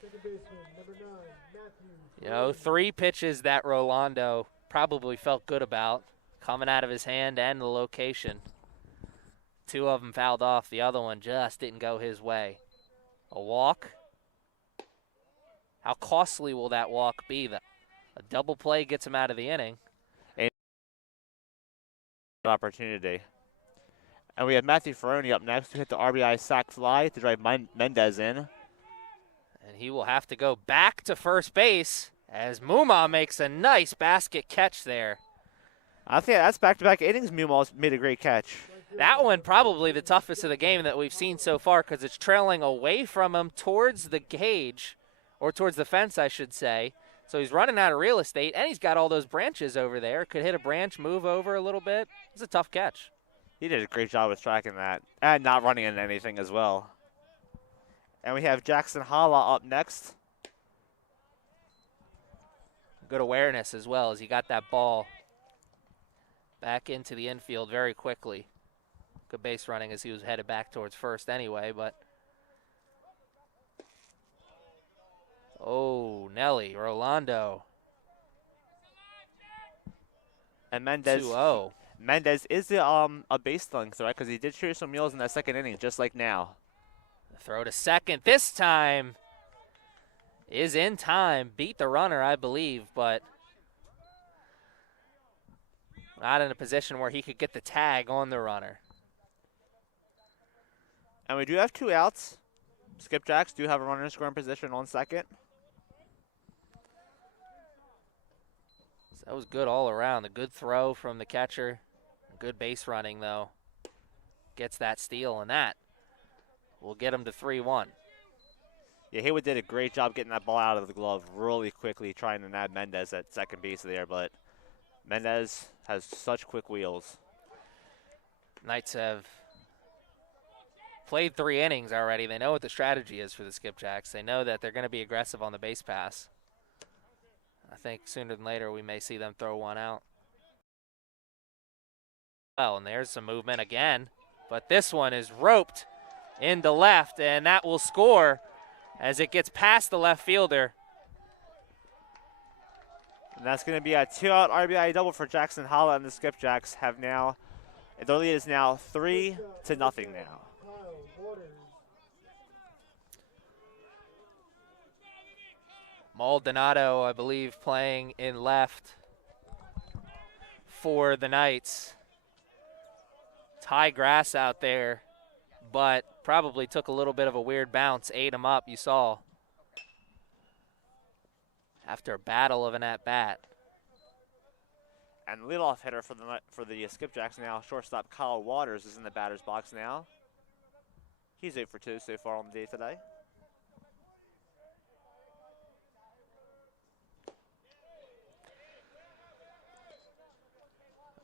Second baseman, number 9, Matthew. You know, 3 pitches that Rolando probably felt good about, coming out of his hand and the location. 2 of them fouled off. The other one just didn't go his way. A walk. How costly will that walk be? A double play gets him out of the inning. Opportunity. And we have Matthew Ferroni up next to hit the RBI sac fly to drive Mendez in. And he will have to go back to first base as Muma makes a nice basket catch there. I think that's back-to-back innings. Muma's made a great catch. That one probably the toughest of the game that we've seen so far because it's trailing away from him towards the cage, or towards the fence, I should say. So he's running out of real estate, and he's got all those branches over there. Could hit a branch, move over a little bit. It's a tough catch. He did a great job with tracking that and not running into anything as well. And we have Jackson Hala up next. Good awareness as well as he got that ball back into the infield very quickly. Good base running as he was headed back towards first anyway, but. Oh, Nelly, Rolando. And Mendez. 2-0. Mendez is the, a base stealing threat because he did share some meals in that second inning, just like now. Throw to second this time is in time. Beat the runner, I believe, but not in a position where he could get the tag on the runner. And we do have 2 outs. Skipjacks do have a runner in scoring position on second. So that was good all around. A good throw from the catcher. Good base running, though. Gets that steal, and that will get him to 3-1. Yeah, Haywood did a great job getting that ball out of the glove really quickly, trying to nab Mendez at second base there, but Mendez has such quick wheels. Knights have played 3 innings already. They know what the strategy is for the Skipjacks. They know that they're going to be aggressive on the base pass. I think sooner than later we may see them throw one out. Well, and there's some movement again, but this one is roped into left, and that will score as it gets past the left fielder. And that's going to be a 2-out RBI double for Jackson Hala, and the Skipjacks have now, their lead is now 3-0 now. Maldonado, I believe, playing in left for the Knights. It's high grass out there, but probably took a little bit of a weird bounce, ate him up, you saw. After a battle of an at-bat. And the leadoff hitter for the Skipjacks now, shortstop Kyle Waters, is in the batter's box now. He's 8 for 2 so far on the day today.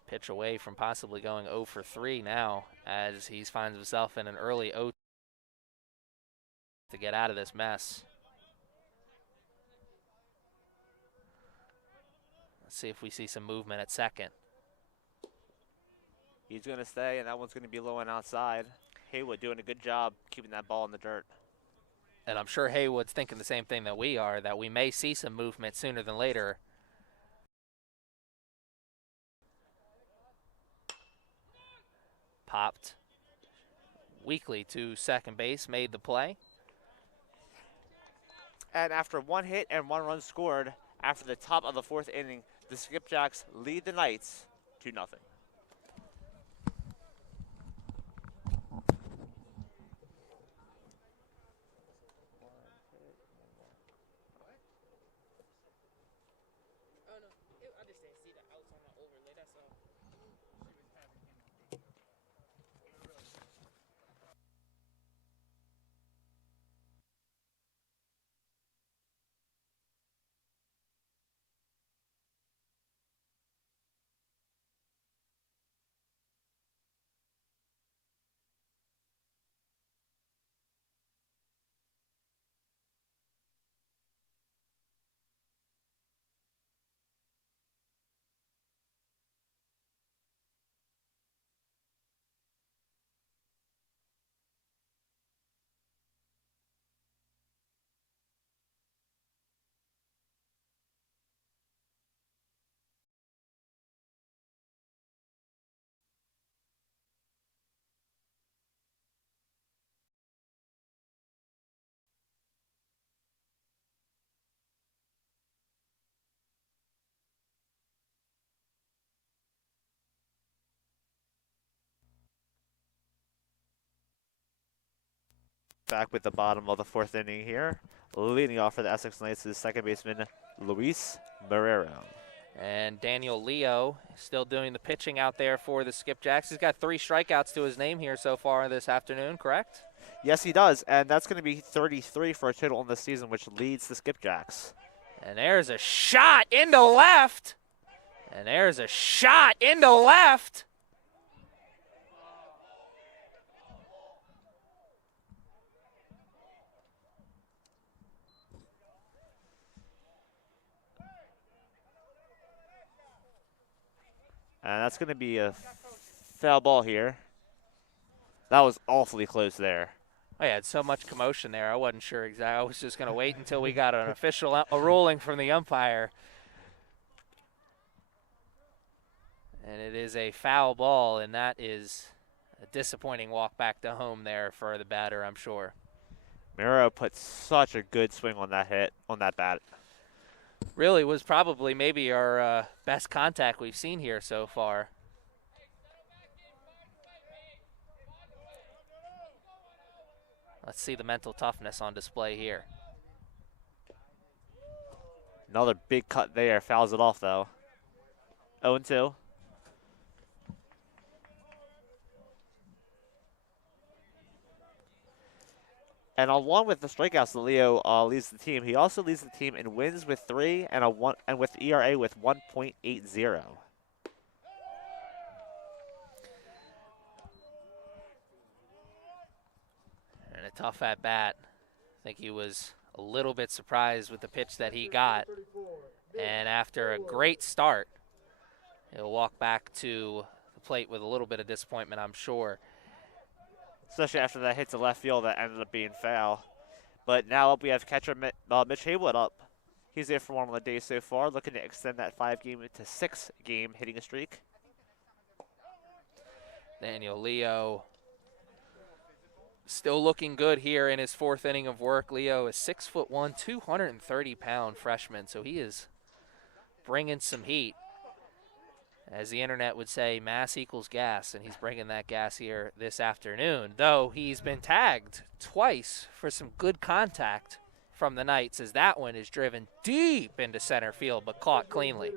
Pitch away from possibly going 0 for 3 now as he finds himself in an early 0 to get out of this mess. Let's see if we see some movement at second. He's going to stay, and that one's going to be low and outside. Haywood doing a good job keeping that ball in the dirt. And I'm sure Haywood's thinking the same thing that we are, that we may see some movement sooner than later. Popped weakly to second base, made the play. And after 1 hit and 1 run scored, after the top of the 4th inning, the Skipjacks lead the Knights 2-0. Back with the bottom of the 4th inning here. Leading off for the Essex Knights is second baseman Luis Marrero. And Daniel Leo still doing the pitching out there for the Skipjacks. He's got 3 strikeouts to his name here so far this afternoon, correct? Yes, he does, and that's going to be 33 for a total in the season, which leads the Skipjacks. And there's a shot into left. And there's a shot into left. And that's going to be a foul ball here. That was awfully close there. I had so much commotion there. I wasn't sure exactly. I was just going to wait until we got an official a ruling from the umpire. And it is a foul ball, and that is a disappointing walk back to home there for the batter, I'm sure. Marrero put such a good swing on that hit, on that bat. Really was probably maybe our best contact we've seen here so far. Let's see the mental toughness on display here. Another big cut there. Fouls it off, though. 0-2. And along with the strikeouts that Leo leads the team, he also leads the team in wins with 3 and with ERA with 1.80. And a tough at bat. I think he was a little bit surprised with the pitch that he got. And after a great start, he'll walk back to the plate with a little bit of disappointment, I'm sure. Especially after that hit to left field that ended up being foul. But now up we have catcher Mitch Haywood up. He's there for 1 on the day so far, looking to extend that 5-game to 6-game hitting streak. Daniel Leo still looking good here in his 4th inning of work. Leo is 6'1", 230-pound freshman, so he is bringing some heat. As the internet would say, mass equals gas, and he's bringing that gas here this afternoon. Though he's been tagged twice for some good contact from the Knights, as that one is driven deep into center field, but caught cleanly.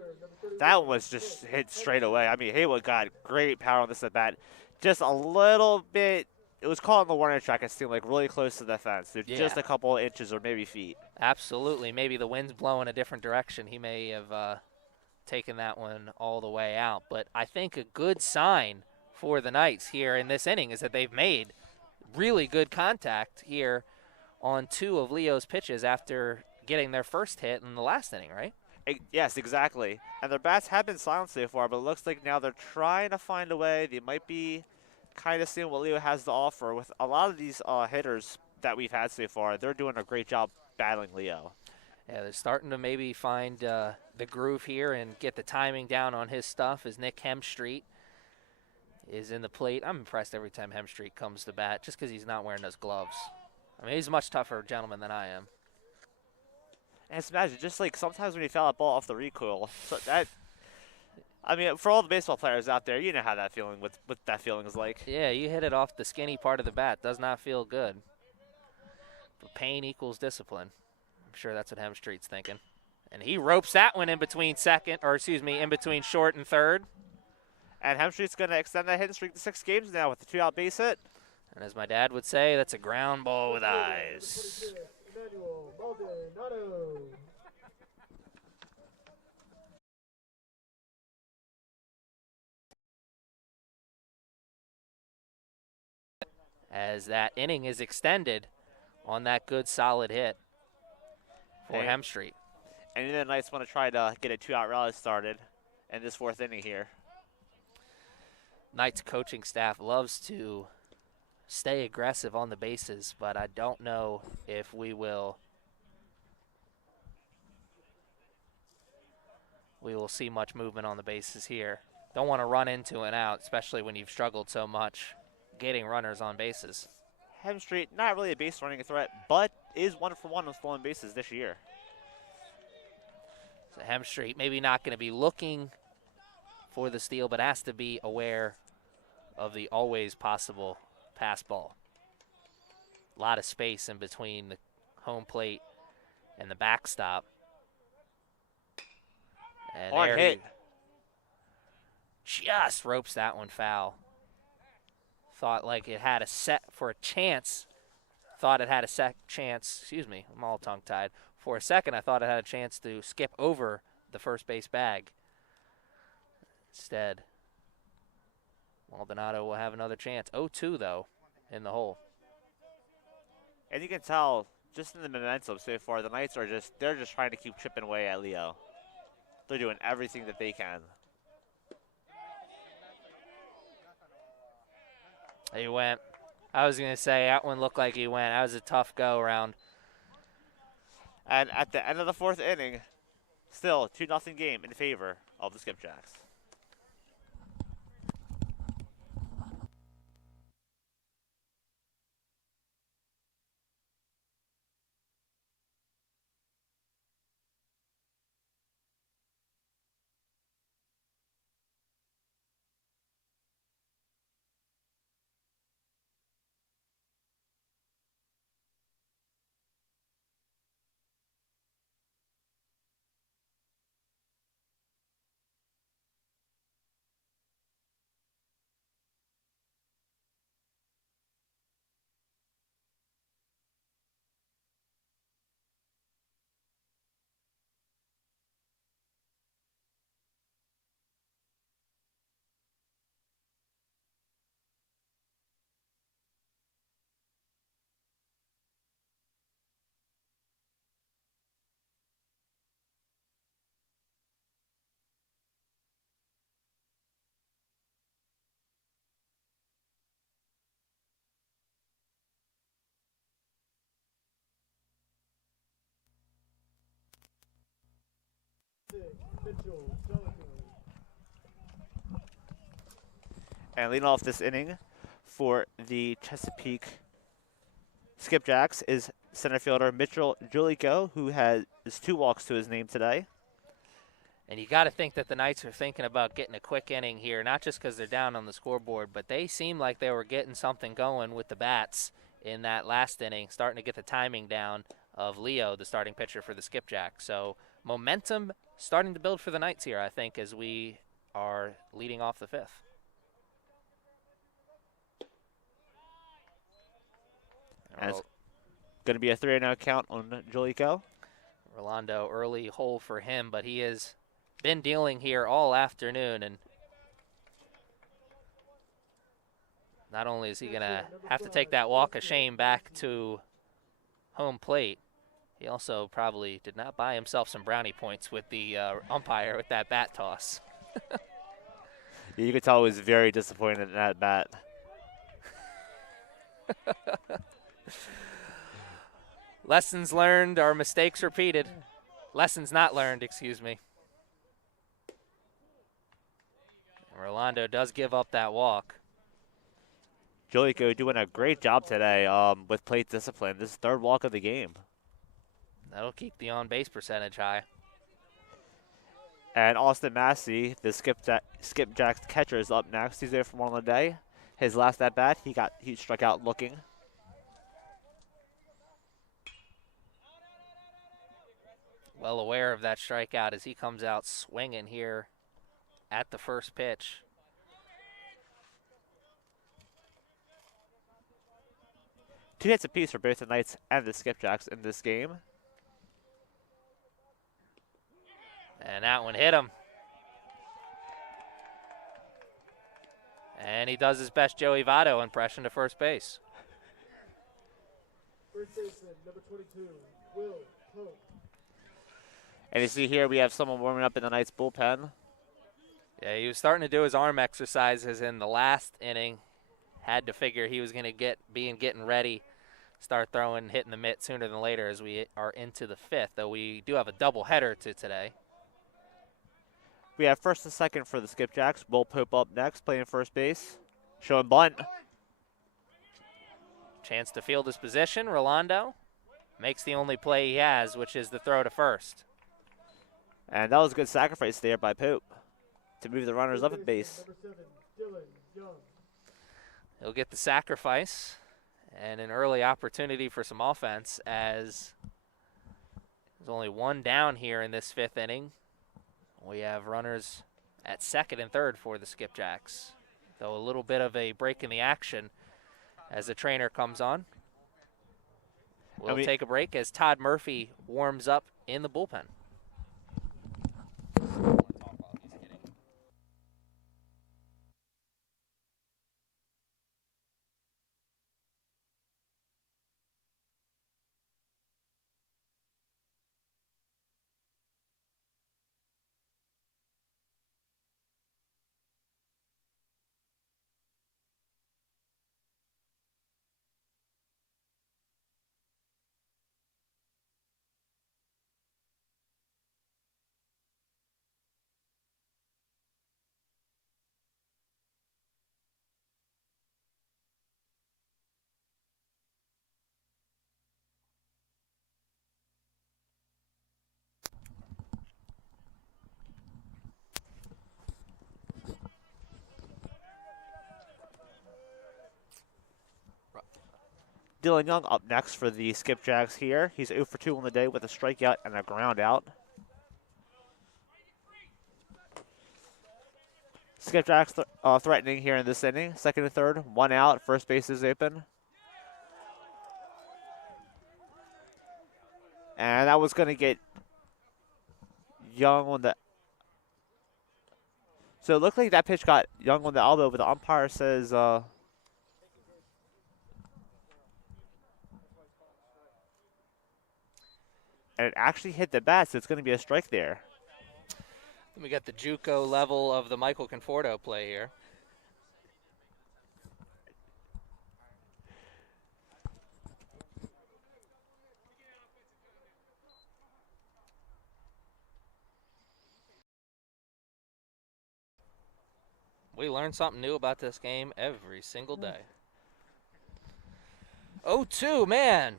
That one was just hit straight away. I mean, Haywood got great power on this at bat. Just a little bit, it was caught on the warning track, it seemed like really close to the fence. Just a couple inches or maybe feet. Absolutely. Maybe the wind's blowing a different direction. He may have taken that one all the way out. But I think a good sign for the Knights here in this inning is that they've made really good contact here on 2 of Leo's pitches after getting their first hit in the last inning, right? Yes, exactly. And their bats have been silent so far, but it looks like now they're trying to find a way. They might be kind of seeing what Leo has to offer. With a lot of these hitters that we've had so far, they're doing a great job battling Leo. Yeah, they're starting to maybe find the groove here and get the timing down on his stuff as Nick Hemstreet is in the plate. I'm impressed every time Hemstreet comes to bat just because he's not wearing those gloves. I mean, he's a much tougher gentleman than I am. And it's imagine, just like sometimes when you foul that ball off the recoil, so that, I mean, for all the baseball players out there, you know how that feeling, what that feeling is like. Yeah, you hit it off the skinny part of the bat. Does not feel good. But pain equals discipline. I'm sure that's what Hemstreet's thinking. And he ropes that one in between in between short and third. And Hemstreet's going to extend that hitting streak to 6 games now with the 2-out base hit. And as my dad would say, that's a ground ball with eyes. Emmanuel Maldonado. As that inning is extended on that good solid hit for Hemstreet. And then the Knights want to try to get a 2-out rally started in this 4th inning here. Knights coaching staff loves to stay aggressive on the bases, but I don't know if we will see much movement on the bases here. Don't want to run into an out, especially when you've struggled so much getting runners on bases. Hemstreet, not really a base running threat, but is 1 for 1 on stolen bases this year. So Hemstreet maybe not going to be looking for the steal, but has to be aware of the always possible pass ball. a lot of space in between the home plate and the backstop. And Hard there hit. he just ropes that one foul. Thought like it had a set for a chance. Thought it had a chance. Excuse me, I'm all tongue-tied. For a second, I thought it had a chance to skip over the first base bag. Instead, Maldonado will have another chance. 0-2, though, in the hole. And you can tell just in the momentum so far, the Knights are they're just trying to keep chipping away at Leo. They're doing everything that they can. He went. I was going to say, that one looked like he went. That was a tough go-around. And at the end of the fourth inning, still 2-0 game in favor of the Skipjacks. Mitchell, Yolico. And leading off this inning for the Chesapeake Skipjacks is center fielder Mitchell Yolico, who has 2 walks to his name today. And you got to think that the Knights are thinking about getting a quick inning here, not just because they're down on the scoreboard, but they seem like they were getting something going with the bats in that last inning, starting to get the timing down of Leo, the starting pitcher for the Skipjacks. So momentum starting to build for the Knights here, I think, as we are leading off the 5th. And it's going to be a 3-0 count on Yolico. Rolando, early hole for him, but he has been dealing here all afternoon, and not only is he going to have to take that walk of shame back to home plate, he also probably did not buy himself some brownie points with the umpire with that bat toss. Yeah, you could tell he was very disappointed in that bat. Lessons learned are mistakes repeated. Lessons not learned, excuse me. Rolando does give up that walk. Yolico doing a great job today with plate discipline. This is 3rd walk of the game. That'll keep the on-base percentage high. And Austin Massey, the Skipjacks catcher, is up next. He's there for one on the day. His last at bat, he struck out looking. Well aware of that strikeout as he comes out swinging here at the first pitch. Two hits apiece for both the Knights and the Skipjacks in this game. And that one hit him. And he does his best Joey Votto impression to first base. First baseman, number 22, Will Pope. And you see here we have someone warming up in the Knights bullpen. Yeah, he was starting to do his arm exercises in the last inning. Had to figure he was going to getting ready, start throwing, hitting the mitt sooner than later as we are into the 5th, though we do have a doubleheader to today. We have first and second for the Skipjacks. Will Pope up next, playing first base. Showing bunt. Chance to field his position. Rolando makes the only play he has, which is the throw to first. And that was a good sacrifice there by Pope to move the runners up at base. Number 7, Dylan Young. He'll get the sacrifice And an early opportunity for some offense as there's only one down here in this 5th inning. We have runners at second and third for the Skipjacks. Though a little bit of a break in the action as the trainer comes on. We'll take a break as Todd Murphy warms up in the bullpen. Dylan Young up next for the Skipjacks here. He's 0 for 2 on the day with a strikeout and a ground out. Skipjacks threatening here in this inning. Second and third, one out. First base is open. And that was going to get Young on the... So it looked like that pitch got Young on the elbow, but the umpire says... and it actually hit the bat, so it's going to be a strike there. We got the JUCO level of the Michael Conforto play here. We learn something new about this game every single day. 0-2, man.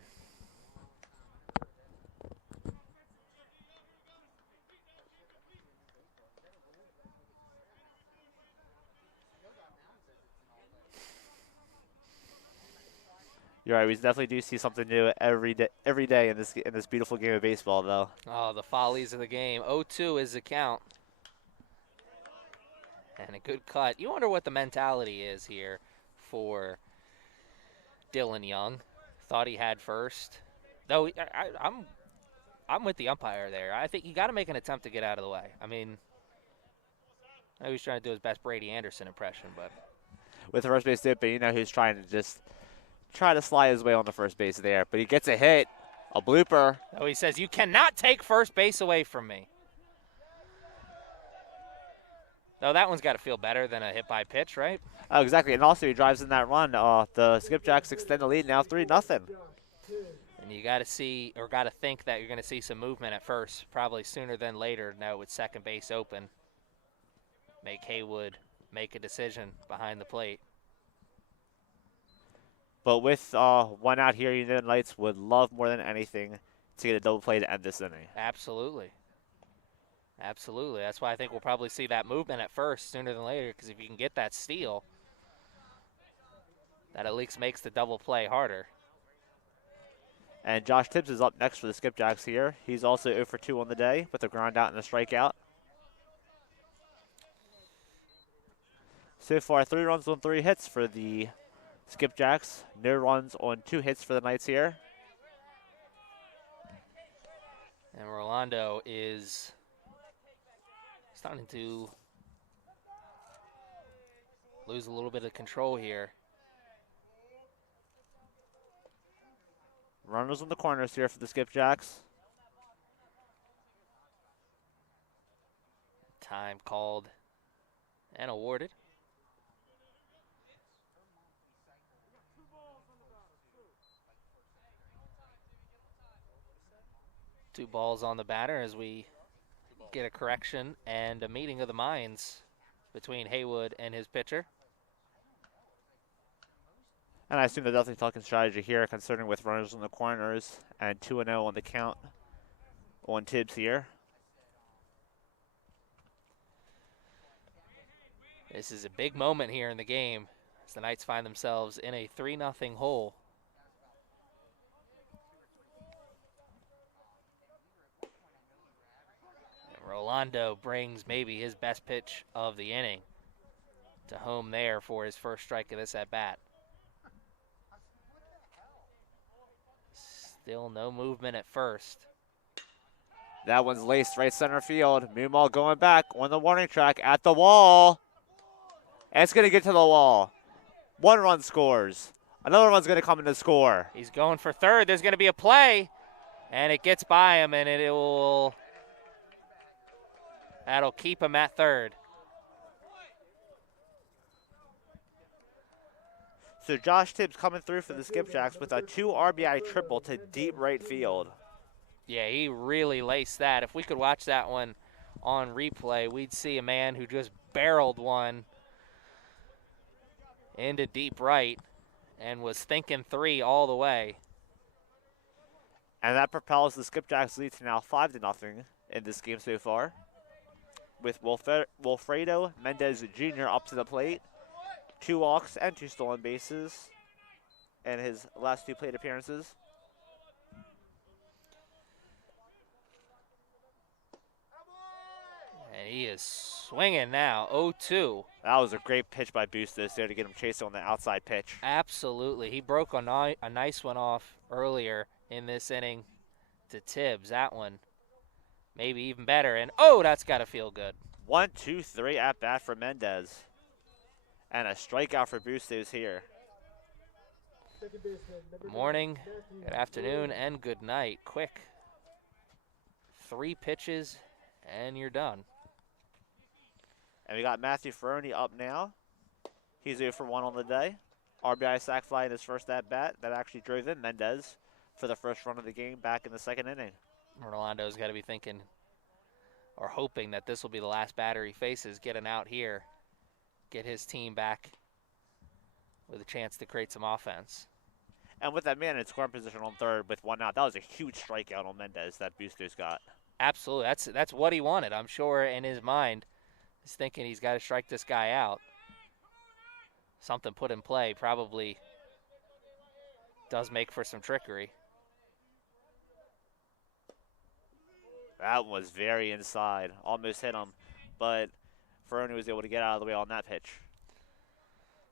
You're right. We definitely do see something new every day in this beautiful game of baseball, though. Oh, the follies of the game. 0-2 is the count. And a good cut. You wonder what the mentality is here for Dylan Young. Thought he had first. Though I'm with the umpire there. I think you got to make an attempt to get out of the way. I mean, I know he's trying to do his best Brady Anderson impression, but with the first base open, you know he's trying to just try to slide his way on the first base there, but he gets a hit, a blooper. Oh, he says, "You cannot take first base away from me." No, that one's got to feel better than a hit by pitch, right? Oh, exactly. And also he drives in that run. The Skipjacks extend the lead now 3-0. And you got to see, or got to think that you're going to see some movement at first, probably sooner than later. Now with second base open, make Haywood make a decision behind the plate. But with one out here, United Knights would love more than anything to get a double play to end this inning. Absolutely. Absolutely. That's why I think we'll probably see that movement at first sooner than later, because if you can get that steal, that at least makes the double play harder. And Josh Tibbs is up next for the Skipjacks here. He's also 0 for 2 on the day with a ground out and a strikeout. So far, 3 runs on 3 hits for the Skipjacks. No runs on 2 hits for the Knights here. And Rolando is starting to lose a little bit of control here. Runners on the corners here for the Skipjacks. Time called and awarded. Two balls on the batter as we get a correction and a meeting of the minds between Haywood and his pitcher. And I assume they're definitely talking strategy here, concerning with runners on the corners and 2-0 on the count on Tibbs here. This is a big moment here in the game as the Knights find themselves in a 3-0 hole Rolando brings maybe his best pitch of the inning to home there for his first strike of this at-bat. Still no movement at first. That one's laced right center field. Moomaw going back on the warning track at the wall. And it's going to get to the wall. 1 run scores. Another one's going to come in to score. He's going for third. There's going to be a play, and it gets by him, and that'll keep him at third. So Josh Tibbs coming through for the Skipjacks with a 2 RBI triple to deep right field. Yeah, he really laced that. If we could watch that one on replay, we'd see a man who just barreled one into deep right and was thinking 3 all the way. And that propels the Skipjacks lead to now 5-0 in this game so far, with Wilfredo Mendez Jr. up to the plate. 2 walks and 2 stolen bases in his last 2 plate appearances. And he is swinging now, 0-2. That was a great pitch by Bustos there to get him chasing on the outside pitch. Absolutely. He broke a nice one off earlier in this inning to Tibbs. That one maybe even better. And, that's got to feel good. 1, 2, 3 at bat for Mendez. And a strikeout for Bustos here. Good morning, good afternoon, and good night. Quick. 3 pitches, and you're done. And we got Matthew Ferroni up now. He's 0 for 1 on the day. RBI sac fly in his first at-bat. That actually drove in Mendez for the first run of the game back in the 2nd inning. Rolando's got to be thinking or hoping that this will be the last batter he faces, getting out here, get his team back with a chance to create some offense. And with that man in scoring position on third with 1 out, that was a huge strikeout on Mendez that Bustos got. Absolutely. That's what he wanted. I'm sure in his mind he's thinking he's got to strike this guy out. Something put in play probably does make for some trickery. That one was very inside. Almost hit him, but Ferroni was able to get out of the way on that pitch.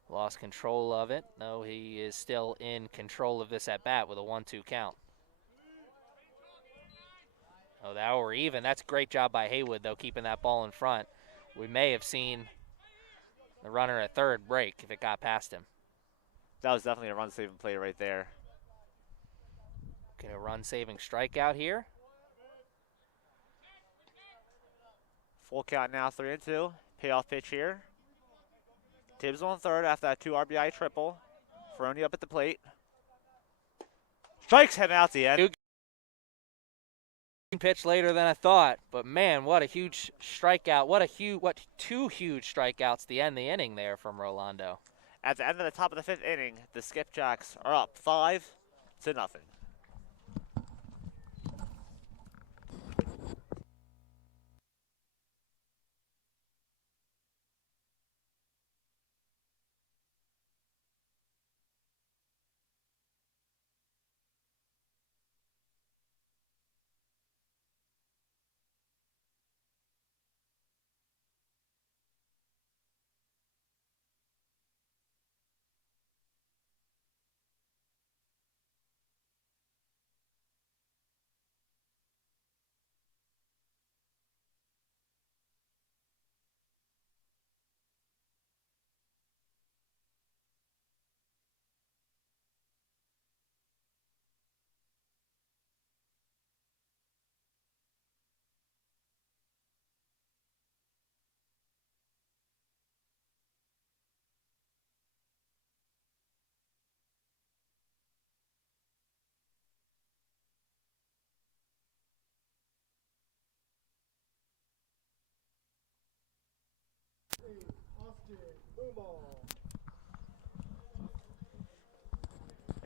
Lost control of it. No, he is still in control of this at-bat with a 1-2 count. Oh, now we're even. That's a great job by Haywood, though, keeping that ball in front. We may have seen the runner at third break if it got past him. That was definitely a run-saving play right there. Get a run-saving strikeout here. Full count now, 3-2. Payoff pitch here. Tibbs on third after that 2 RBI triple. Ferroni up at the plate. Strikes him out the end. Pitch later than I thought, but man, what a huge strikeout. What 2 huge strikeouts to end the inning there from Rolando. At the end of the top of the 5th inning, the Skipjacks are up 5-0.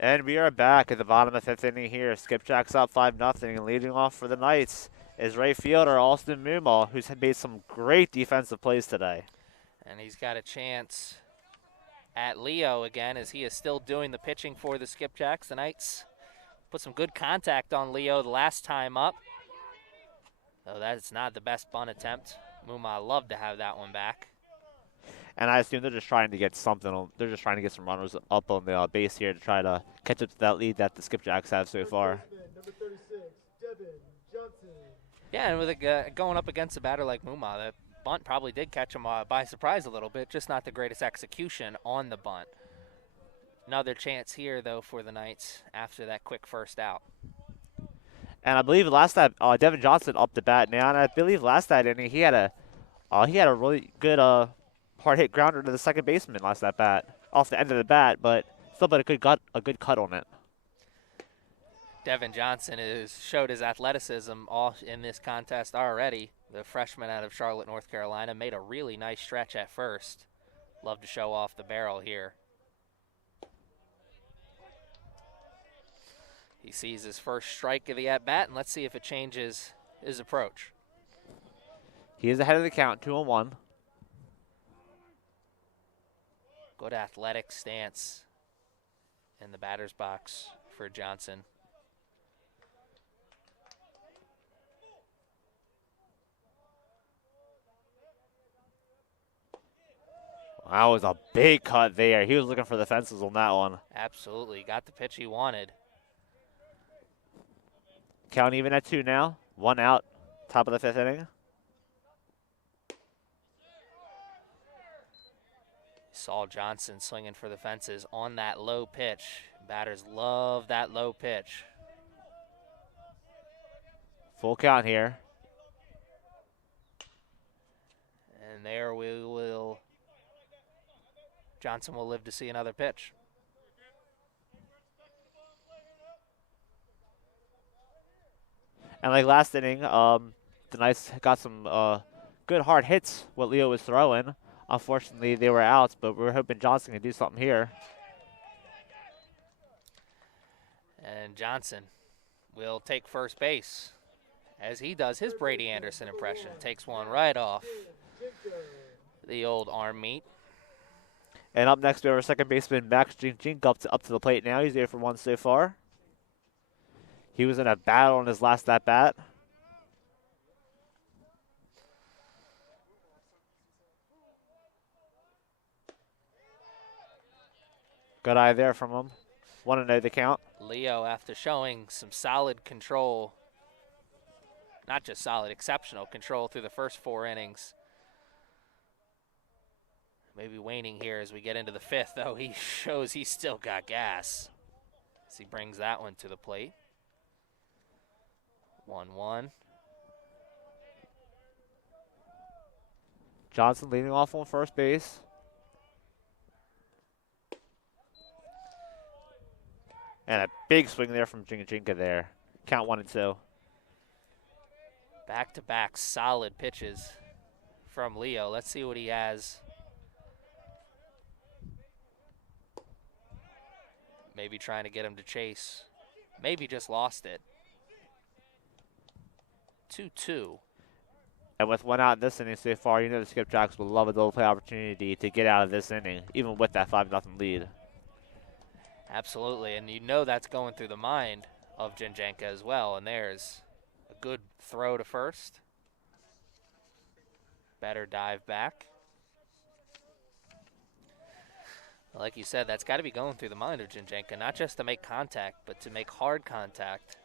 And we are back at the bottom of the 5th inning here. Skipjacks up 5-0, and leading off for the Knights is right fielder Austin Moomaw, who's made some great defensive plays today. And he's got a chance at Leo again, as he is still doing the pitching for the Skipjacks. The Knights put some good contact on Leo the last time up. So that's not the best bunt attempt. Muma loved to have that one back. And I assume they're just trying to get something. They're just trying to get some runners up on the base here to try to catch up to that lead that the Skipjacks have so far. Number 36, Devin Johnson. Yeah, and with going up against a batter like Muma, that bunt probably did catch him by surprise a little bit, just not the greatest execution on the bunt. Another chance here, though, for the Knights after that quick first out. And I believe last time Devin Johnson up the bat now, and I believe last that inning he had a really good hard hit grounder to the second baseman last at bat off the end of the bat, but still but a good cut on it. Devin Johnson showed his athleticism off in this contest already. The freshman out of Charlotte, North Carolina, made a really nice stretch at first. Love to show off the barrel here. He sees his first strike of the at-bat, and let's see if it changes his approach. He is ahead of the count, 2-1. Good athletic stance in the batter's box for Johnson. That was a big cut there. He was looking for the fences on that one. Absolutely. Got the pitch he wanted. Count even at 2 now. 1 out. Top of the 5th inning. Saul Johnson swinging for the fences on that low pitch. Batters love that low pitch. Full count here. And there Johnson will live to see another pitch. And like last inning, the Knights got some good hard hits what Leo was throwing. Unfortunately, they were outs, but we were hoping Johnson could do something here. And Johnson will take first base as he does his Brady Anderson impression. Takes one right off the old arm meat. And up next, we have our second baseman, Max Jink up to the plate now. He's 0 for 1 so far. He was in a battle in his last at-bat. Good eye there from him. Want to know the count. Leo, after showing some solid control, not just solid, exceptional control through the first 4 innings. Maybe waning here as we get into the 5th, though. He shows he's still got gas as he brings that one to the plate. 1-1. Johnson leading off on first base. And a big swing there from Jinka there. Count 1 and 2. Back-to-back solid pitches from Leo. Let's see what he has. Maybe trying to get him to chase. Maybe just lost it. 2-2. And with 1 out in this inning so far, you know the Skipjacks will love a double play opportunity to get out of this inning, even with that 5-0 lead. Absolutely, and you know that's going through the mind of Jinjenka as well. And there's a good throw to first. Better dive back. Like you said, that's got to be going through the mind of Jinjenka, not just to make contact, but to make hard contact.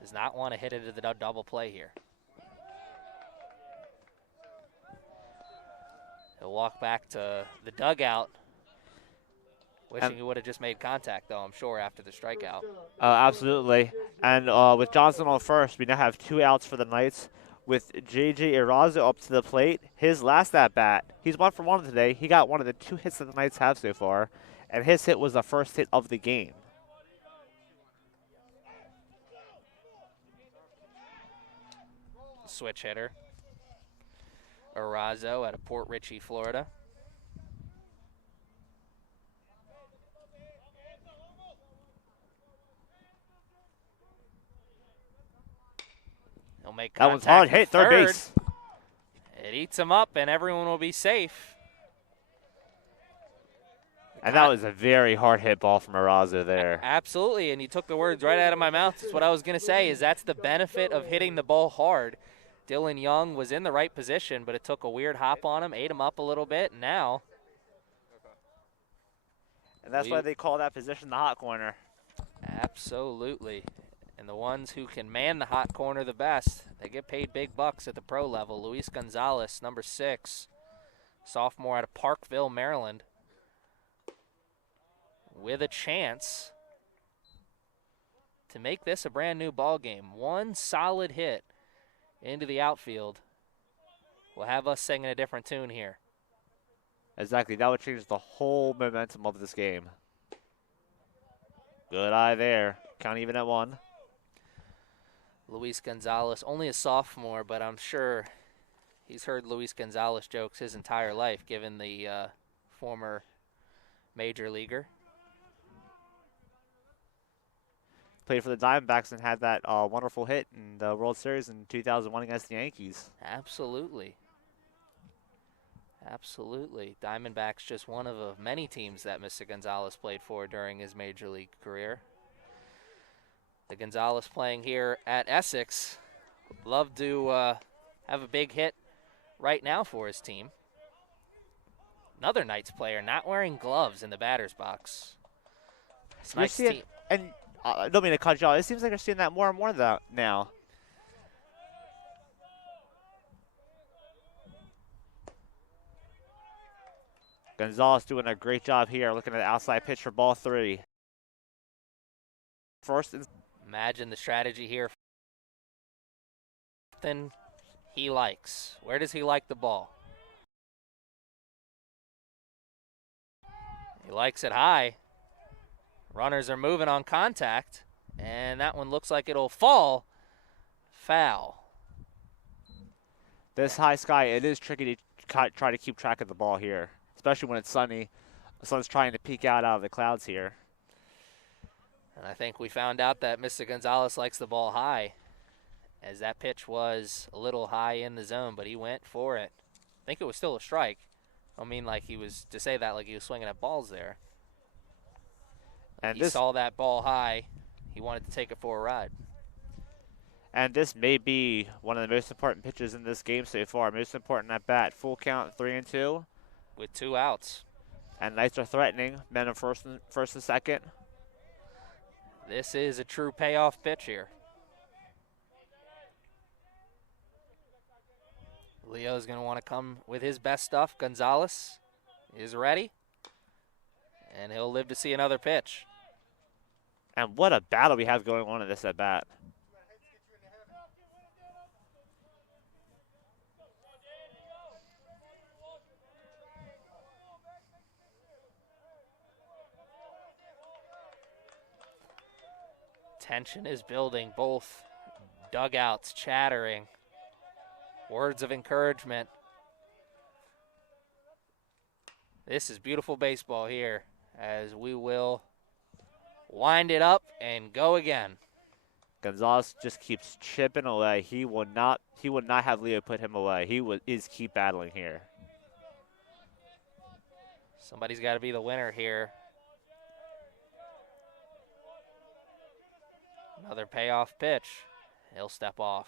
Does not want to hit it into the double play here. He'll walk back to the dugout, wishing he would have just made contact, though, I'm sure, after the strikeout. Absolutely. And with Johnson on first, we now have 2 outs for the Knights. With J.J. Erazo up to the plate, his last at-bat, he's 1 for 1 today. He got one of the 2 hits that the Knights have so far, and his hit was the first hit of the game. Switch hitter. Erazo out of Port Richey, Florida. He'll make contact. That was hard hit, third base. It eats him up, and everyone will be safe. And that was a very hard hit ball from Erazo there. Absolutely, and you took the words right out of my mouth. That's what I was going to say, is that's the benefit of hitting the ball hard. Dylan Young was in the right position, but it took a weird hop on him, ate him up a little bit, and now. And that's why they call that position the hot corner. Absolutely. And the ones who can man the hot corner the best, they get paid big bucks at the pro level. Louise Gonzalez, number 6, sophomore out of Parkville, Maryland, with a chance to make this a brand new ball game. One solid hit into the outfield will have us singing a different tune here. Exactly. That would change the whole momentum of this game. Good eye there. Count even at 1. Luis Gonzalez, only a sophomore, but I'm sure he's heard Luis Gonzalez jokes his entire life, given the former major leaguer. Played for the Diamondbacks and had that wonderful hit in the World Series in 2001 against the Yankees. Absolutely. Absolutely. Diamondbacks just one of many teams that Mr. Gonzalez played for during his major league career. The Gonzalez playing here at Essex. Love to have a big hit right now for his team. Another Knights player not wearing gloves in the batter's box. It's nice team. And I don't mean to cut you off. It seems like you're seeing that more and more now. Gonzalez doing a great job here, looking at the outside pitch for ball 3. First, imagine the strategy here. Then he likes. Where does he like the ball? He likes it high. Runners are moving on contact, and that one looks like it'll fall. Foul. This high sky, it is tricky to try to keep track of the ball here, especially when it's sunny. The sun's trying to peek out of the clouds here. And I think we found out that Mr. Gonzalez likes the ball high, as that pitch was a little high in the zone, but he went for it. I think it was still a strike. I don't mean like he was, to say that like he was swinging at balls there. And he saw that ball high. He wanted to take it for a ride. And this may be one of the most important pitches in this game so far. Most important at bat. Full count, 3-2. With 2 outs. And Knights are threatening. Men in first and second. This is a true payoff pitch here. Leo's going to want to come with his best stuff. Gonzalez is ready. And he'll live to see another pitch. And what a battle we have going on in this at bat. Tension is building, both dugouts chattering. Words of encouragement. This is beautiful baseball here, as we will wind it up and go again. Gonzalez just keeps chipping away. He would not have Leo put him away. He is keep battling here. Somebody's got to be the winner here. Another payoff pitch. He'll step off.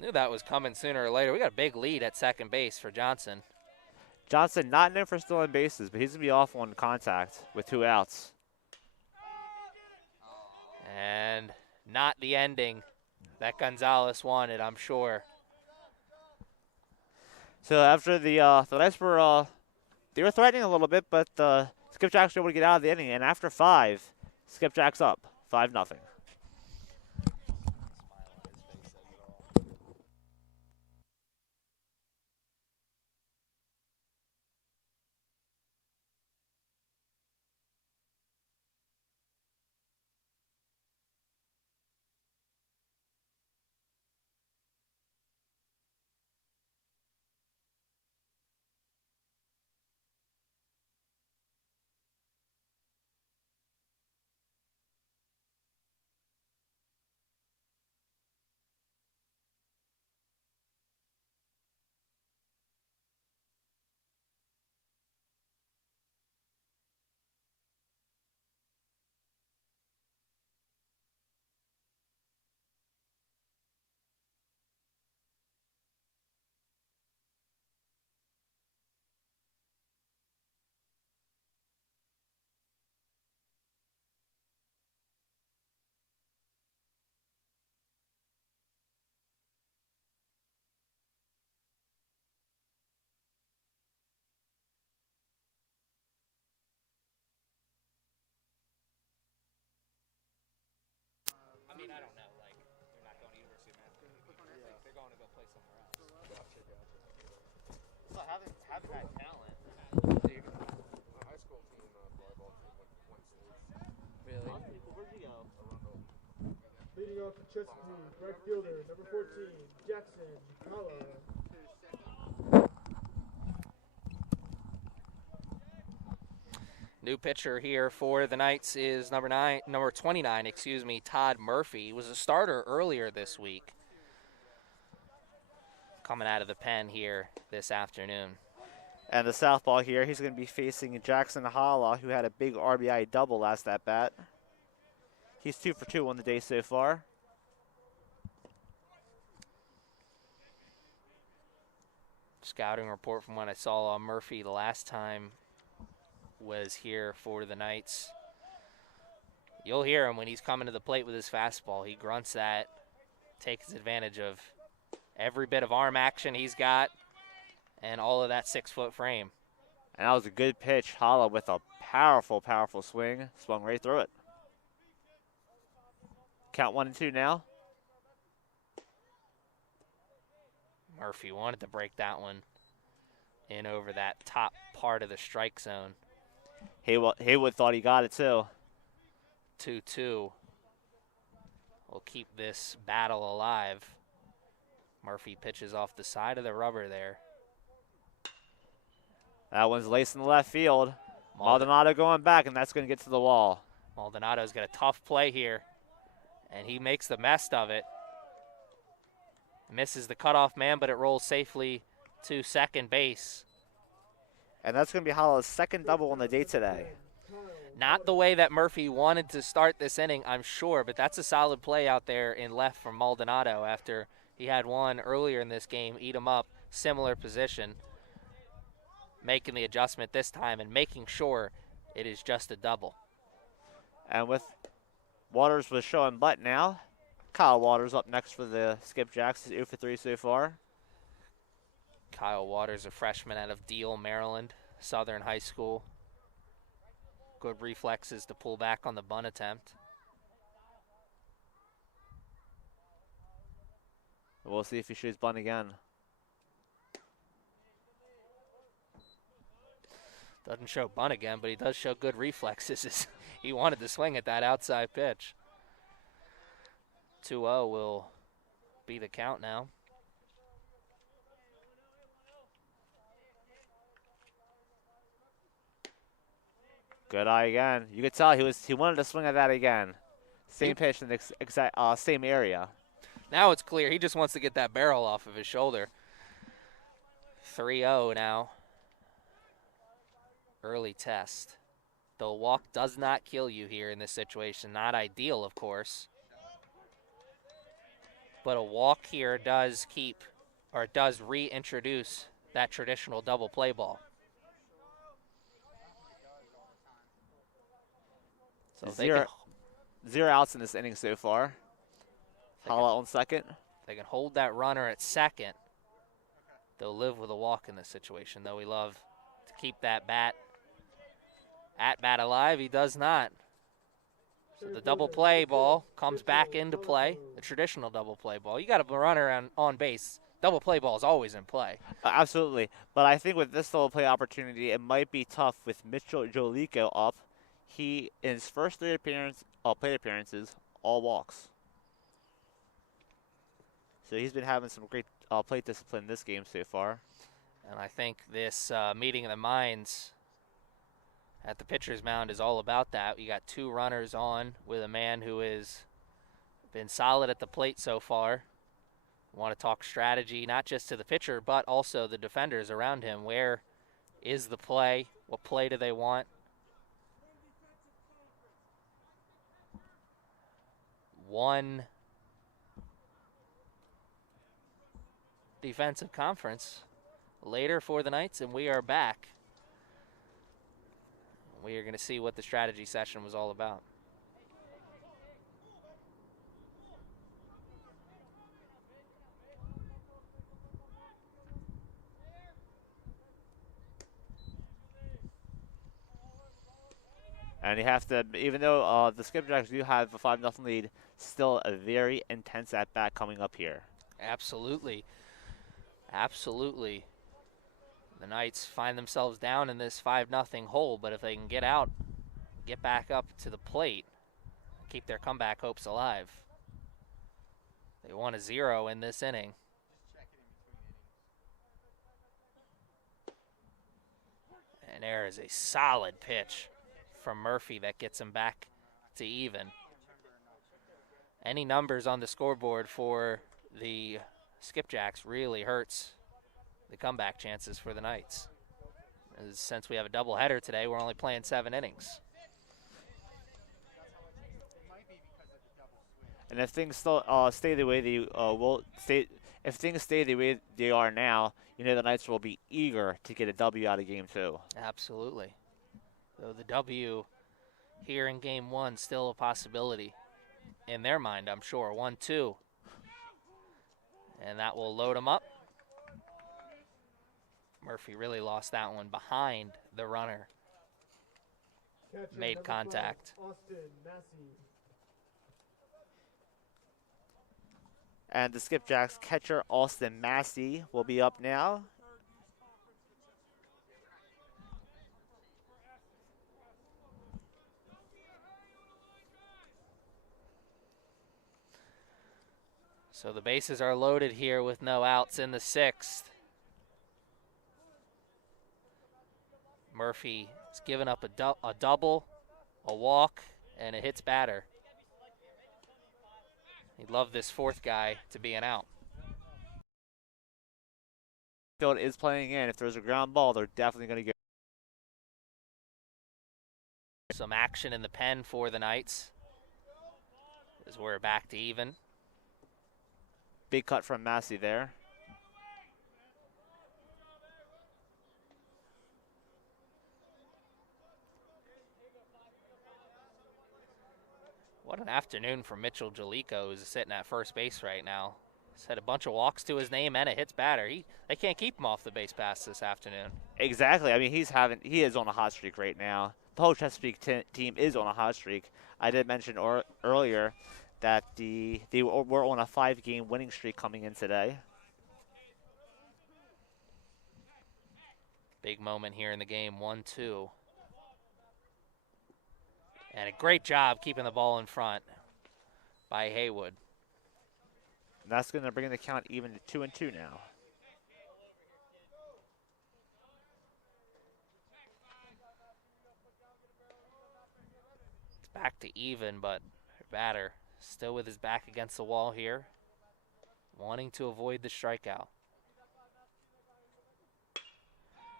Knew that was coming sooner or later. We got a big lead at second base for Johnson. Johnson not known for stealing bases, but he's going to be off on contact with 2 outs. And not the ending that Gonzalez wanted, I'm sure. So after the Knights were they were threatening a little bit, but Skipjack's were able to get out of the inning. And after 5, Skipjack's up 5-0. somewhere else. So having that talent. My high school team, volleyball team, went states. Really? Where'd you go? Leading off the Chesapeake, right fielder, number 14, Jackson Holla. New pitcher here for the Knights is number 29, Todd Murphy. He was a starter earlier this week. Coming out of the pen here this afternoon. And the southpaw here, he's going to be facing Jackson Holla, who had a big RBI double last at bat. He's 2 for 2 on the day so far. Scouting report from when I saw Murphy the last time was here for the Knights. You'll hear him when he's coming to the plate with his fastball. He grunts that, takes advantage of every bit of arm action he's got and all of that 6-foot frame. And that was a good pitch. Holla with a powerful, powerful swing. Swung right through it. Count 1-2 now. Murphy wanted to break that one in over that top part of the strike zone. Haywood thought he got it too. 2-2. We'll keep this battle alive. Murphy pitches off the side of the rubber there. That one's laced in the left field. Maldonado going back, and that's going to get to the wall. Maldonado's got a tough play here, and he makes the best of it. Misses the cutoff man, but it rolls safely to second base. And that's going to be Holla's second double on the day today. Not the way that Murphy wanted to start this inning, I'm sure, but that's a solid play out there in left from Maldonado after he had one earlier in this game, eat him up, similar position. Making the adjustment this time and making sure it is just a double. And with Waters was showing butt now. Kyle Waters up next for the Skipjacks. He's 0 for 3 so far. Kyle Waters, a freshman out of Deal, Maryland, Southern High School. Good reflexes to pull back on the bunt attempt. We'll see if he shoots bunt again. Doesn't show bunt again, but he does show good reflexes. He wanted to swing at that outside pitch. 2-0 will be the count now. Good eye again. You could tell he wanted to swing at that again. Same pitch in the exact same area. Now it's clear. He just wants to get that barrel off of his shoulder. 3-0 now. Early test. The walk does not kill you here in this situation. Not ideal, of course. But a walk here does reintroduce that traditional double play ball. So zero outs in this inning so far. Holla on second. They can hold that runner at second. They'll live with a walk in this situation, though we love to keep that at bat alive. He does not. So the double play ball comes back into play, the traditional double play ball. You got a runner on base. Double play ball is always in play. Absolutely. But I think with this double play opportunity, it might be tough with Mitchell Yolico up. He, in his first 3 plate appearances, all walks. So he's been having some great plate discipline this game so far. And I think this meeting of the minds at the pitcher's mound is all about that. You got 2 runners on with a man who has been solid at the plate so far. We want to talk strategy, not just to the pitcher, but also the defenders around him. Where is the play? What play do they want? One defensive conference later for the Knights, and we are back. We are going to see what the strategy session was all about. And you have to, even though the Skipjacks do have a 5-0 lead, still a very intense at-bat coming up here. Absolutely. Absolutely. The Knights find themselves down in this 5-0 hole, but if they can get out, get back up to the plate, keep their comeback hopes alive. They won a 0 in this inning. And there is a solid pitch from Murphy that gets him back to even. Any numbers on the scoreboard for the Skipjacks really hurts the comeback chances for the Knights. Since we have a doubleheader today, we're only playing 7 innings. And if things still stay the way they if things stay the way they are now, you know the Knights will be eager to get a W out of Game 2. Absolutely. Though the W here in Game 1 still a possibility in their mind, I'm sure. 1-2. And that will load them up. Murphy really lost that one behind the runner. Catcher, Made number contact. 5, Austin Massey. And the Skipjacks catcher, Austin Massey, will be up now. So the bases are loaded here with no outs in the 6th. Murphy has given up a double, a walk, and a hits batter. He'd love this 4th guy to be an out. Field is playing in. If there's a ground ball, they're definitely going to get. Some action in the pen for the Knights as we're back to even. Big cut from Massey there. What an afternoon for Mitchell Yolico, who's sitting at first base right now. He's had a bunch of walks to his name and a hits batter. They can't keep him off the base pass this afternoon. Exactly. I mean, he is on a hot streak right now. The whole Chesapeake team is on a hot streak. I did mention earlier that they were on a 5-game winning streak coming in today. Big moment here in the game, 1-2. And a great job keeping the ball in front by Haywood. And that's going to bring the count even to 2-2 now. It's back to even, but batter still with his back against the wall here, wanting to avoid the strikeout.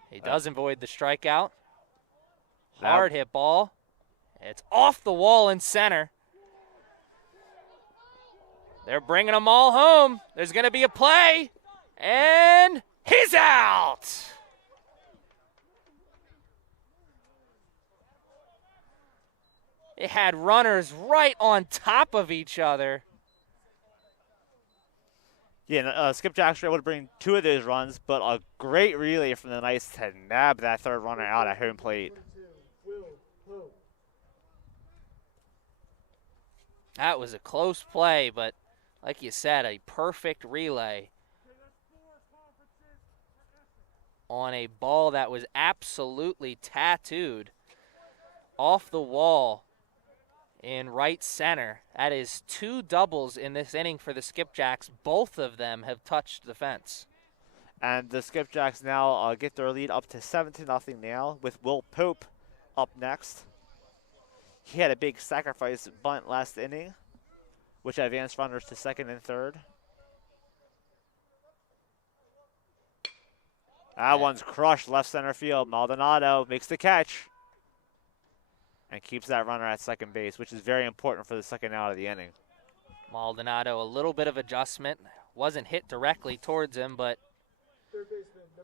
He does avoid the strikeout. Hard hit ball. It's off the wall in center. They're bringing them all home. There's going to be a play, and he's out. It had runners right on top of each other. Yeah, Skipjacks were able to bring 2 of those runs, but a great relay from the Knights to nab that 3rd runner out at home plate. That was a close play, but like you said, a perfect relay on a ball that was absolutely tattooed off the wall in right center. That is 2 doubles in this inning for the Skipjacks. Both of them have touched the fence. And the Skipjacks now get their lead up to 7-0 now, with Will Pope up next. He had a big sacrifice bunt last inning, which advanced runners to 2nd and 3rd. That one's crushed left center field. Maldonado makes the catch and keeps that runner at 2nd base, which is very important for the 2nd out of the inning. Maldonado, a little bit of adjustment. Wasn't hit directly towards him, but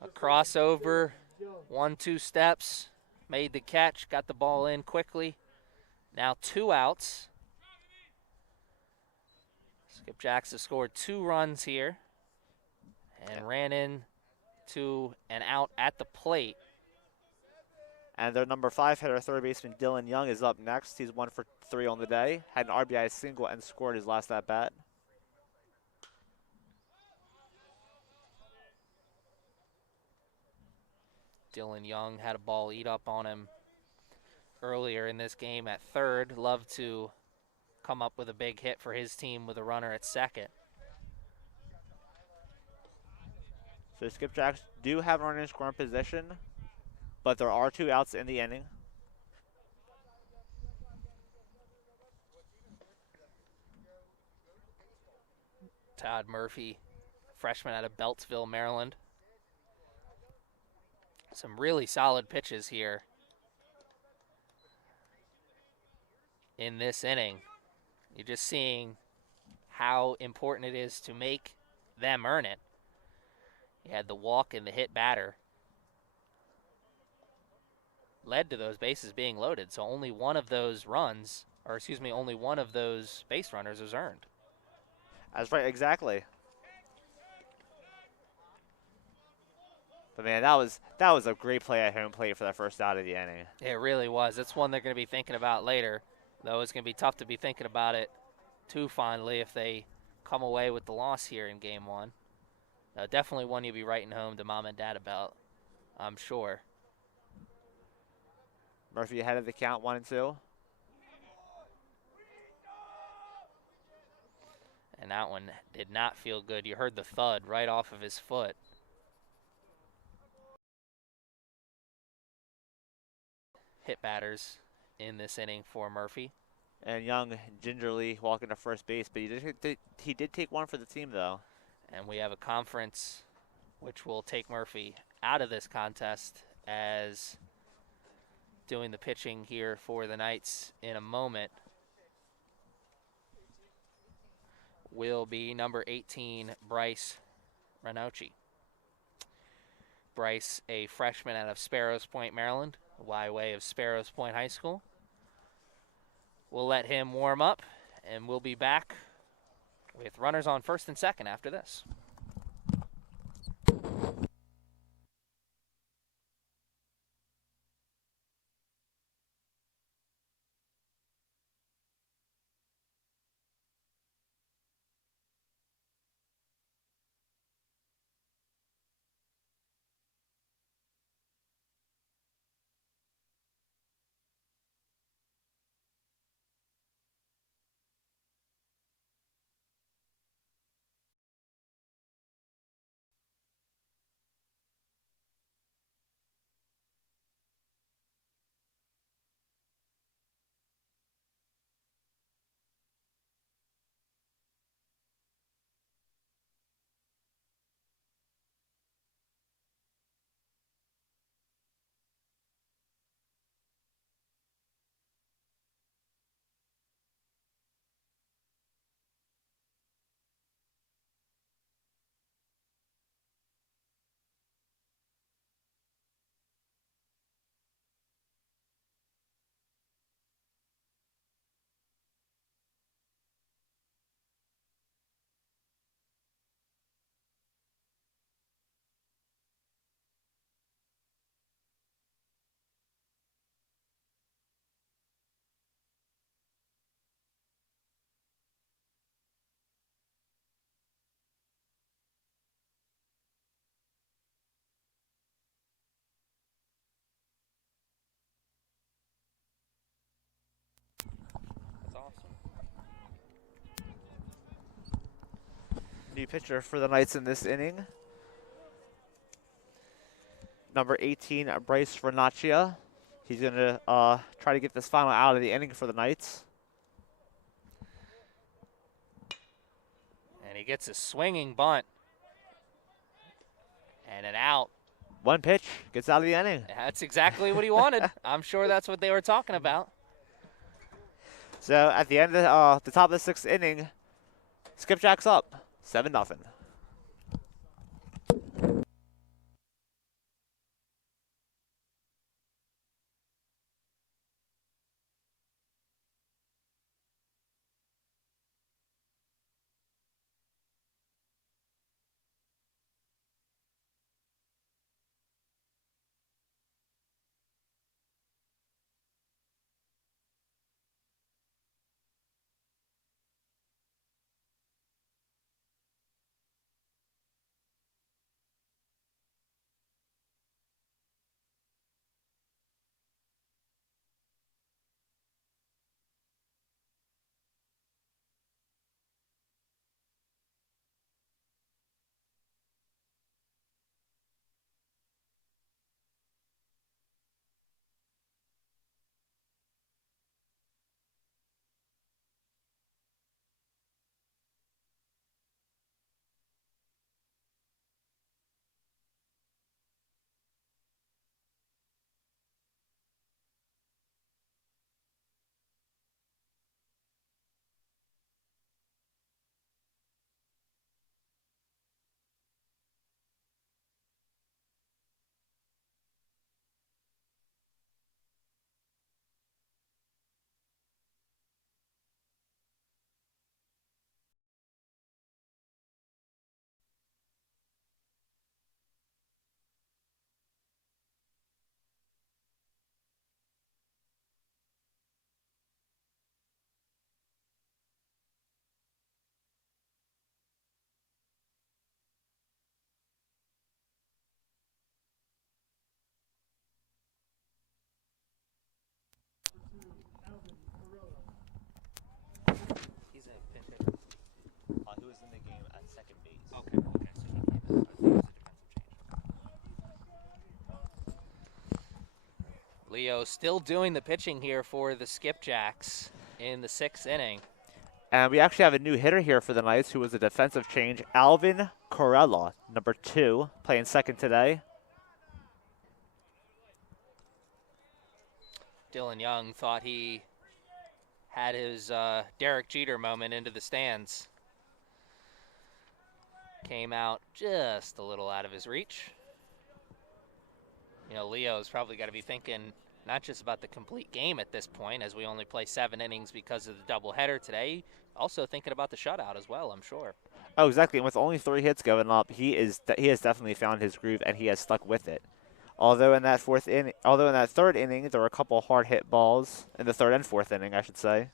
a crossover, 1-2 steps, made the catch, got the ball in quickly. Now 2 outs. Skipjacks have scored 2 runs here and ran in to an out at the plate. And their number 5 hitter, 3rd baseman Dylan Young, is up next. He's 1 for 3 on the day. Had an RBI single and scored his last at bat. Dylan Young had a ball eat up on him earlier in this game at third. Loved to come up with a big hit for his team with a runner at second. So Skipjacks do have a runner in scoring position, but there are 2 outs in the inning. Todd Murphy, freshman out of Beltsville, Maryland. Some really solid pitches here in this inning. You're just seeing how important it is to make them earn it. You had the walk and the hit batter. Led to those bases being loaded, so only one of those runs, or excuse me, only one of those base runners was earned. That's right, exactly. But man, that was a great play at home plate for that first out of the inning. It really was. That's one they're going to be thinking about later, though it's going to be tough to be thinking about it too fondly if they come away with the loss here in Game 1. Definitely one you'll be writing home to Mom and Dad about, I'm sure. Murphy ahead of the count, 1-2. And that one did not feel good. You heard the thud right off of his foot. Hit batters in this inning for Murphy. And Young gingerly walking to first base, but he did take one for the team, though. And we have a conference which will take Murphy out of this contest as doing the pitching here for the Knights in a moment will be number 18, Bryce Ranucci. Bryce, a freshman out of Sparrows Point, Maryland, by way of Sparrows Point High School. We'll let him warm up, and we'll be back with runners on first and second after this. That's awesome. New pitcher for the Knights in this inning. Number 18, Bryce Ranucci. He's going to try to get this final out of the inning for the Knights. And he gets a swinging bunt. And an out. One pitch, gets out of the inning. That's exactly what he wanted. I'm sure that's what they were talking about. So at the end of the top of the sixth inning, Skipjack's up, 7-0. Okay. So he came in. I think it was a defensive change. Leo still doing the pitching here for the Skipjacks in the 6th inning. And we actually have a new hitter here for the Knights who was a defensive change, Alvin Corella, number 2, playing second today. Dylan Young thought he had his Derek Jeter moment into the stands. Came out just a little out of his reach. You know, Leo's probably got to be thinking not just about the complete game at this point, as we only play 7 innings because of the doubleheader today, also thinking about the shutout as well, I'm sure. Oh, exactly. And with only 3 hits going up, he has definitely found his groove, and he has stuck with it. Although in that 3rd inning, there were a couple hard hit balls in the 3rd and 4th inning, I should say.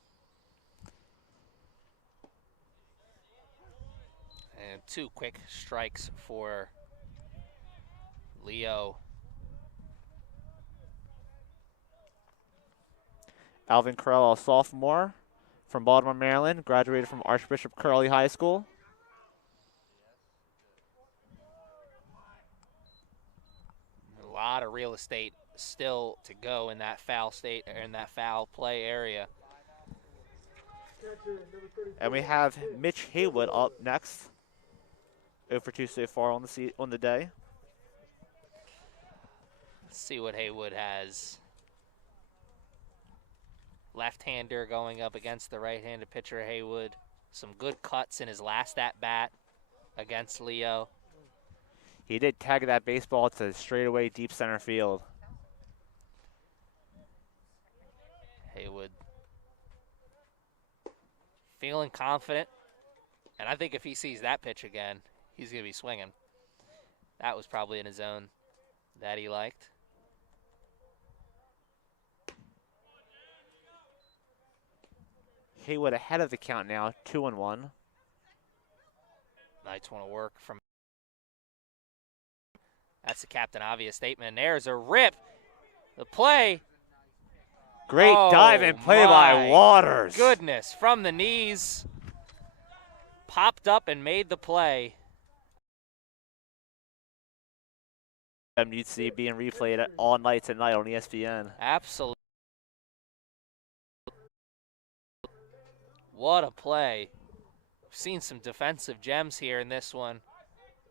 And 2 quick strikes for Leo. Alvin Corella, a sophomore from Baltimore, Maryland, graduated from Archbishop Curley High School. A lot of real estate still to go in that foul state, or in that foul play area. And we have Mitch Haywood up next. 0 for 2 so far on the day. Let's see what Haywood has. Left-hander going up against the right-handed pitcher, Haywood. Some good cuts in his last at-bat against Leo. He did tag that baseball to straightaway deep center field. Haywood feeling confident. And I think if he sees that pitch again, he's going to be swinging. That was probably in a zone that he liked. Haywood ahead of the count now, 2-1. Knights want to work from. That's the Captain Obvious statement. And there's a rip. The play. Great dive and play by Waters. Goodness, from the knees. Popped up and made the play. You'd see being replayed all night tonight on ESPN. Absolutely. What a play. We've seen some defensive gems here in this one.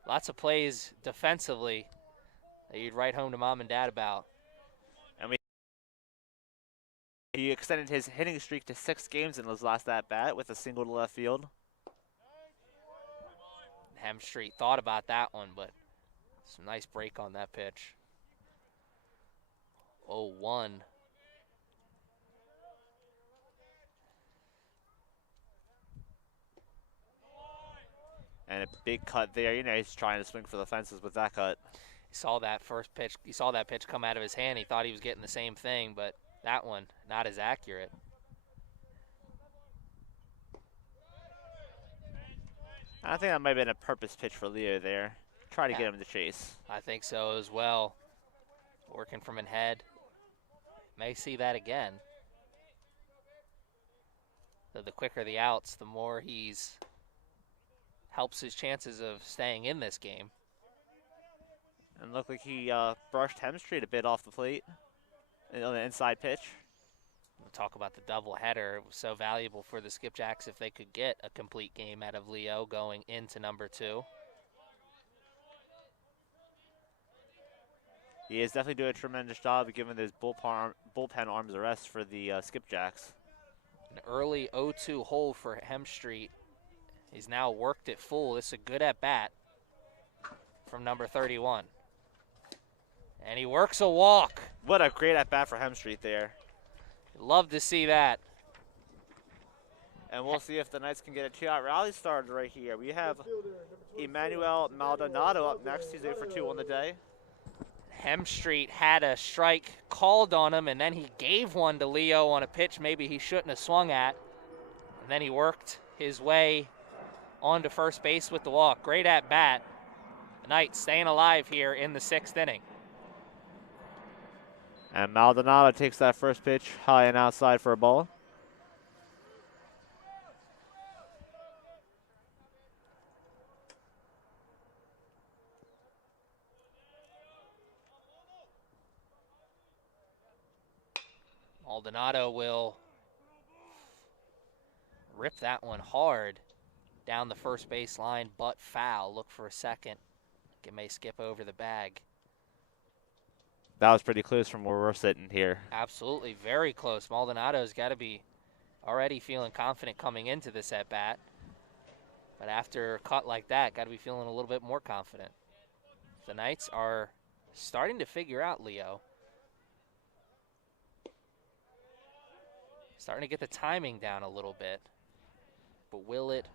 Lots of plays defensively that you'd write home to mom and dad about. And he extended his hitting streak to 6 games in his last at-bat with a single to left field. Hemstreet thought about that one, but some nice break on that pitch. 0-1. And a big cut there. You know, he's trying to swing for the fences with that cut. He saw that first pitch. He saw that pitch come out of his hand. He thought he was getting the same thing, but that one, not as accurate. I think that might have been a purpose pitch for Leo there. Try to get him to chase. I think so as well. Working from ahead. May see that again. So the quicker the outs, the more he's helps his chances of staying in this game. And looked like he brushed Hemstreet a bit off the plate on the inside pitch. We'll talk about the doubleheader. It was so valuable for the Skipjacks if they could get a complete game out of Leo going into number 2. He is definitely doing a tremendous job of giving those bullpen arms a rest for the Skipjacks. An early 0-2 hole for Hemstreet. He's now worked it full. This is a good at-bat from number 31. And he works a walk. What a great at-bat for Hemstreet there. Love to see that. And we'll see if the Knights can get a 2-out rally started right here. We have Emmanuel Maldonado up next. He's 0 for 2 on the day. Hemstreet had a strike called on him, and then he gave one to Leo on a pitch maybe he shouldn't have swung at. And then he worked his way onto first base with the walk. Great at-bat. The Knights staying alive here in the 6th inning. And Maldonado takes that first pitch high and outside for a ball. Maldonado will rip that one hard down the first base line, but foul. Look for a second. It may skip over the bag. That was pretty close from where we're sitting here. Absolutely, very close. Maldonado's got to be already feeling confident coming into this at-bat. But after a cut like that, got to be feeling a little bit more confident. The Knights are starting to figure out Leo. Starting to get the timing down a little bit. But will it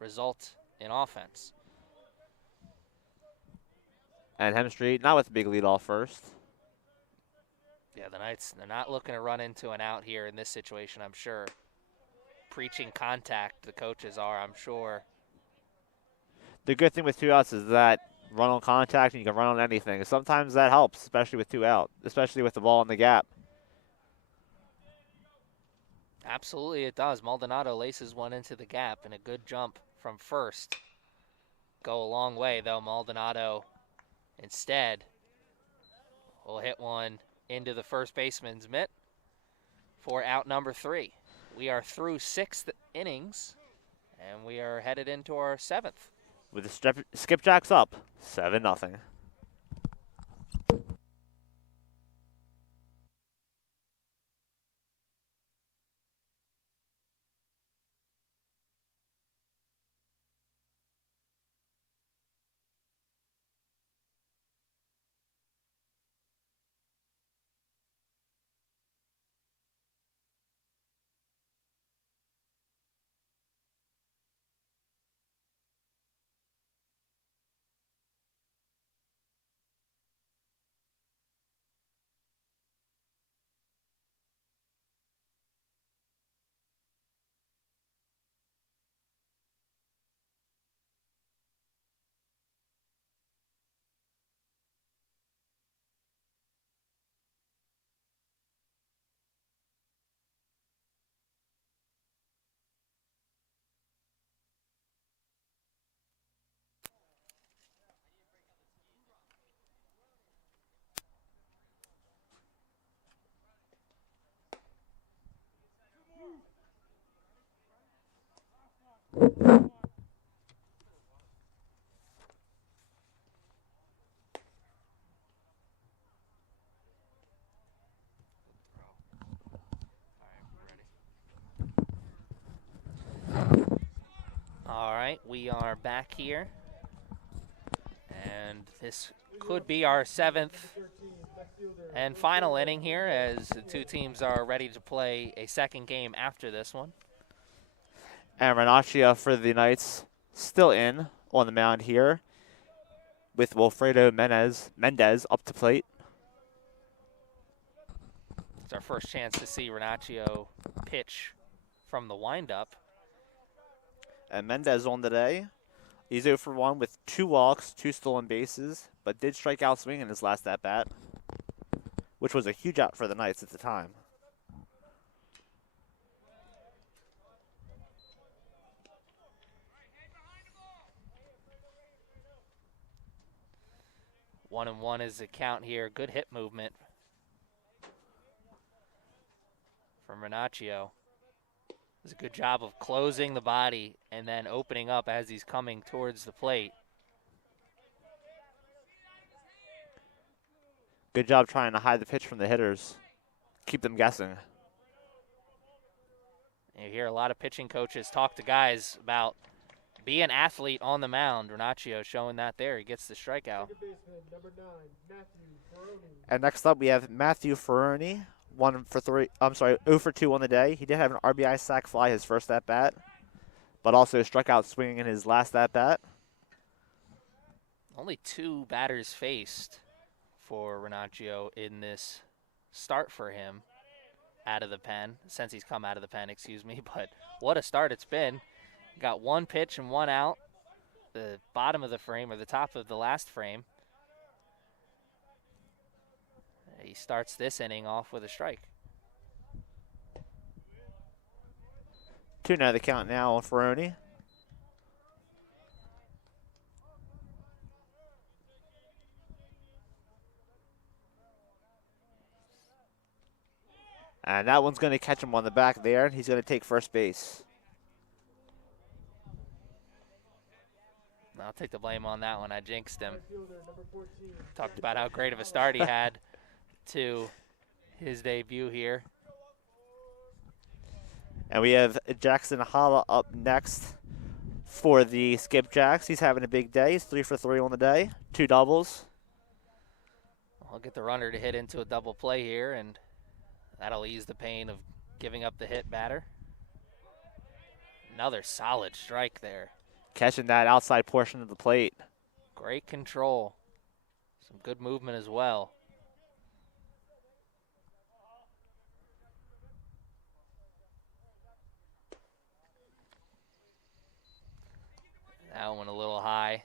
result in offense? And Hemstreet, not with the big lead off first. Yeah, the Knights, they're not looking to run into an out here in this situation, I'm sure. Preaching contact, the coaches are, I'm sure. The good thing with 2 outs is that run on contact and you can run on anything. Sometimes that helps, especially with 2 out, especially with the ball in the gap. Absolutely it does. Maldonado laces one into the gap, and a good jump from first. Go a long way, though. Maldonado instead will hit one into the first baseman's mitt for out number 3. We are through 6th innings, and we are headed into our 7th. With the skipjacks up, 7-0. All right, we are back here. And this could be our 7th and final inning here, as the 2 teams are ready to play a second game after this one. And Ranucci for the Knights still in on the mound here with Wilfredo Mendez up to plate. It's our first chance to see Ranucci pitch from the windup. And Mendez on today. He's 0 for 1 with 2 walks, 2 stolen bases, but did strike out swinging in his last at-bat, which was a huge out for the Knights at the time. One and one is the count here. Good hit movement from Ranucci. Does a good job of closing the body and then opening up as he's coming towards the plate. Good job trying to hide the pitch from the hitters. Keep them guessing. You hear a lot of pitching coaches talk to guys about be an athlete on the mound. Ranucci showing that there. He gets the strikeout. And next up we have Matthew Ferroni. 0 for 2 on the day. He did have an RBI sac fly his first at-bat, but also struck out swinging in his last at-bat. Only 2 batters faced for Ranucci in this start for him out of the pen, since he's come out of the pen, excuse me. But what a start it's been. Got 1 pitch and 1 out, the bottom of the frame or the top of the last frame. He starts this inning off with a strike. 2-0 the count now on Ferroni. And that one's going to catch him on the back there, and he's going to take first base. I'll take the blame on that one. I jinxed him. Right fielder, number 14. Talked about how great of a start he had to his debut here. And we have Jackson Holla up next for the Skipjacks. He's having a big day. He's 3 for 3 on the day, 2 doubles. I'll get the runner to hit into a double play here, and that'll ease the pain of giving up the hit batter. Another solid strike there. Catching that outside portion of the plate. Great control. Some good movement as well. That one a little high.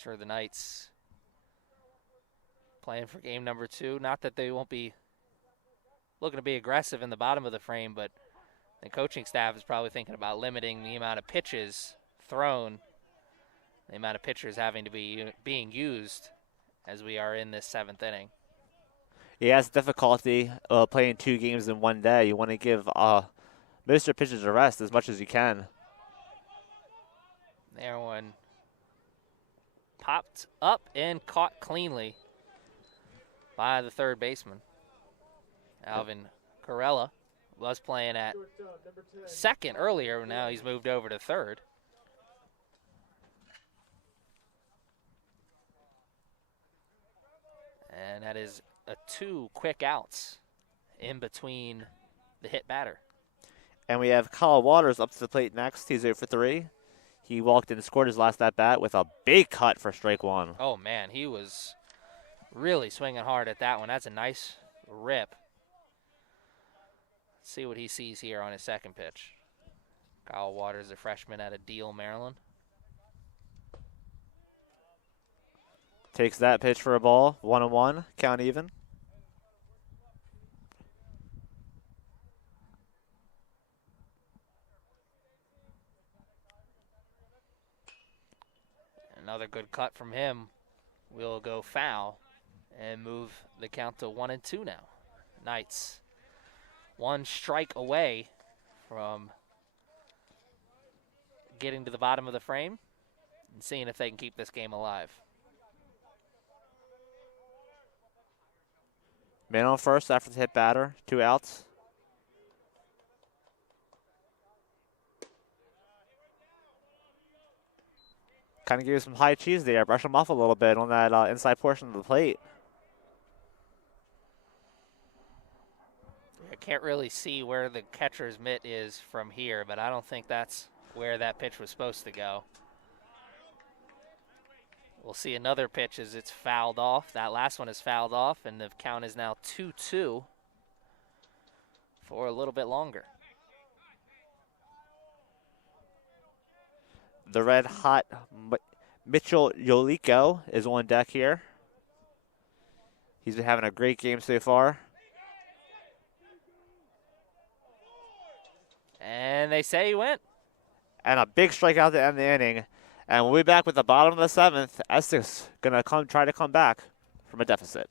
Sure, the Knights playing for game number 2. Not that they won't be looking to be aggressive in the bottom of the frame, but the coaching staff is probably thinking about limiting the amount of pitches thrown, the amount of pitchers having to be being used as we are in this 7th inning. He has difficulty playing 2 games in one day. You want to give most of your pitchers a rest as much as you can. There one popped up and caught cleanly by the third baseman. Alvin Corella was playing at Shortstop, number 10. second earlier. Now he's moved over to third. And that is 2 quick outs in between the hit batter. And we have Kyle Waters up to the plate next. He's 0 for 3. He walked in and scored his last at bat with a big cut for strike 1. Oh, man, he was really swinging hard at that one. That's a nice rip. Let's see what he sees here on his second pitch. Kyle Waters, a freshman out of Deal, Maryland. Takes that pitch for a ball. 1-1, count even. Another good cut from him. We'll go foul and move the count to 1-2 now. Knights 1 strike away from getting to the bottom of the frame and seeing if they can keep this game alive. Man on first after the hit batter. 2 outs. Kind of give you some high cheese there. Brush them off a little bit on that inside portion of the plate. I can't really see where the catcher's mitt is from here, but I don't think that's where that pitch was supposed to go. We'll see another pitch as it's fouled off. That last one is fouled off, and the count is now 2-2 for a little bit longer. The red hot Mitchell Yolico is on deck here. He's been having a great game so far. And they say he went. And a big strikeout to end the inning. And we'll be back with the bottom of the 7th. Essex going to try to come back from a deficit.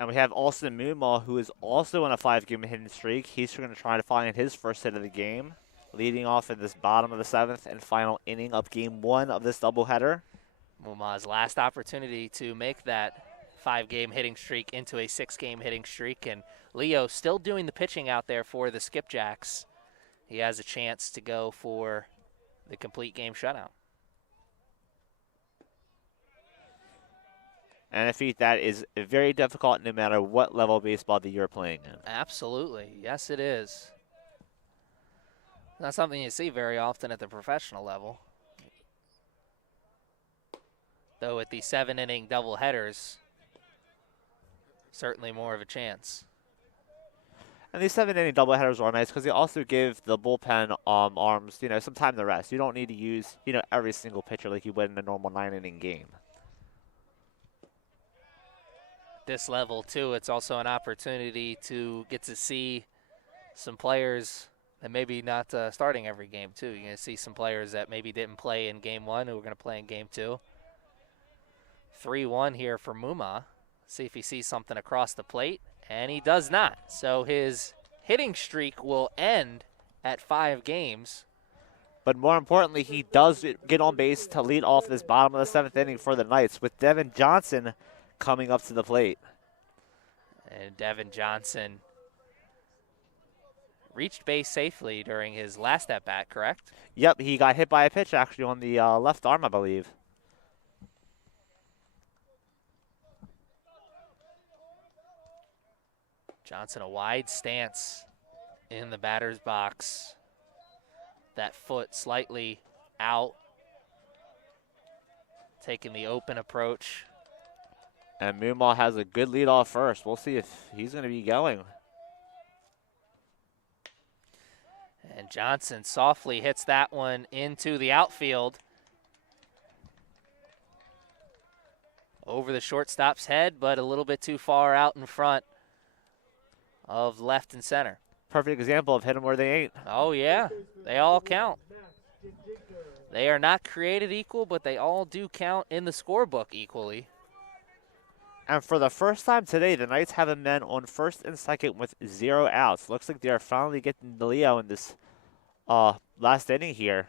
And we have Austin Moomaw, who is also on a 5-game hitting streak. He's going to try to find his first hit of the game, leading off in this bottom of the 7th and final inning of Game 1 of this doubleheader. Mumah's last opportunity to make that 5-game hitting streak into a 6-game hitting streak, and Leo still doing the pitching out there for the Skipjacks. He has a chance to go for the complete game shutout. And a feat that is very difficult no matter what level of baseball that you're playing in. Absolutely. Yes, it is. Not something you see very often at the professional level. Though at the 7-inning doubleheaders, certainly more of a chance. And these 7-inning doubleheaders are nice because they also give the bullpen arms, some time to rest. You don't need to use, every single pitcher like you would in a normal 9-inning game. This level, too, it's also an opportunity to get to see some players that maybe not starting every game, too. You're going to see some players that maybe didn't play in Game 1 who are going to play in Game 2. 3-1 here for Mumah. See if he sees something across the plate, and he does not. So his hitting streak will end at 5 games. But more importantly, he does get on base to lead off this bottom of the 7th inning for the Knights with Devin Johnson coming up to the plate. And Devin Johnson reached base safely during his last at-bat, correct? Yep, he got hit by a pitch actually on the left arm, I believe. Johnson, a wide stance in the batter's box. That foot slightly out, taking the open approach. And Moomaw has a good lead off first. We'll see if he's going to be going. And Johnson softly hits that one into the outfield. Over the shortstop's head, but a little bit too far out in front of left and center. Perfect example of hit them where they ain't. Oh, yeah. They all count. They are not created equal, but they all do count in the scorebook equally. And for the first time today, the Knights have a men on first and second with 0 outs. Looks like they are finally getting the Leo in this last inning here.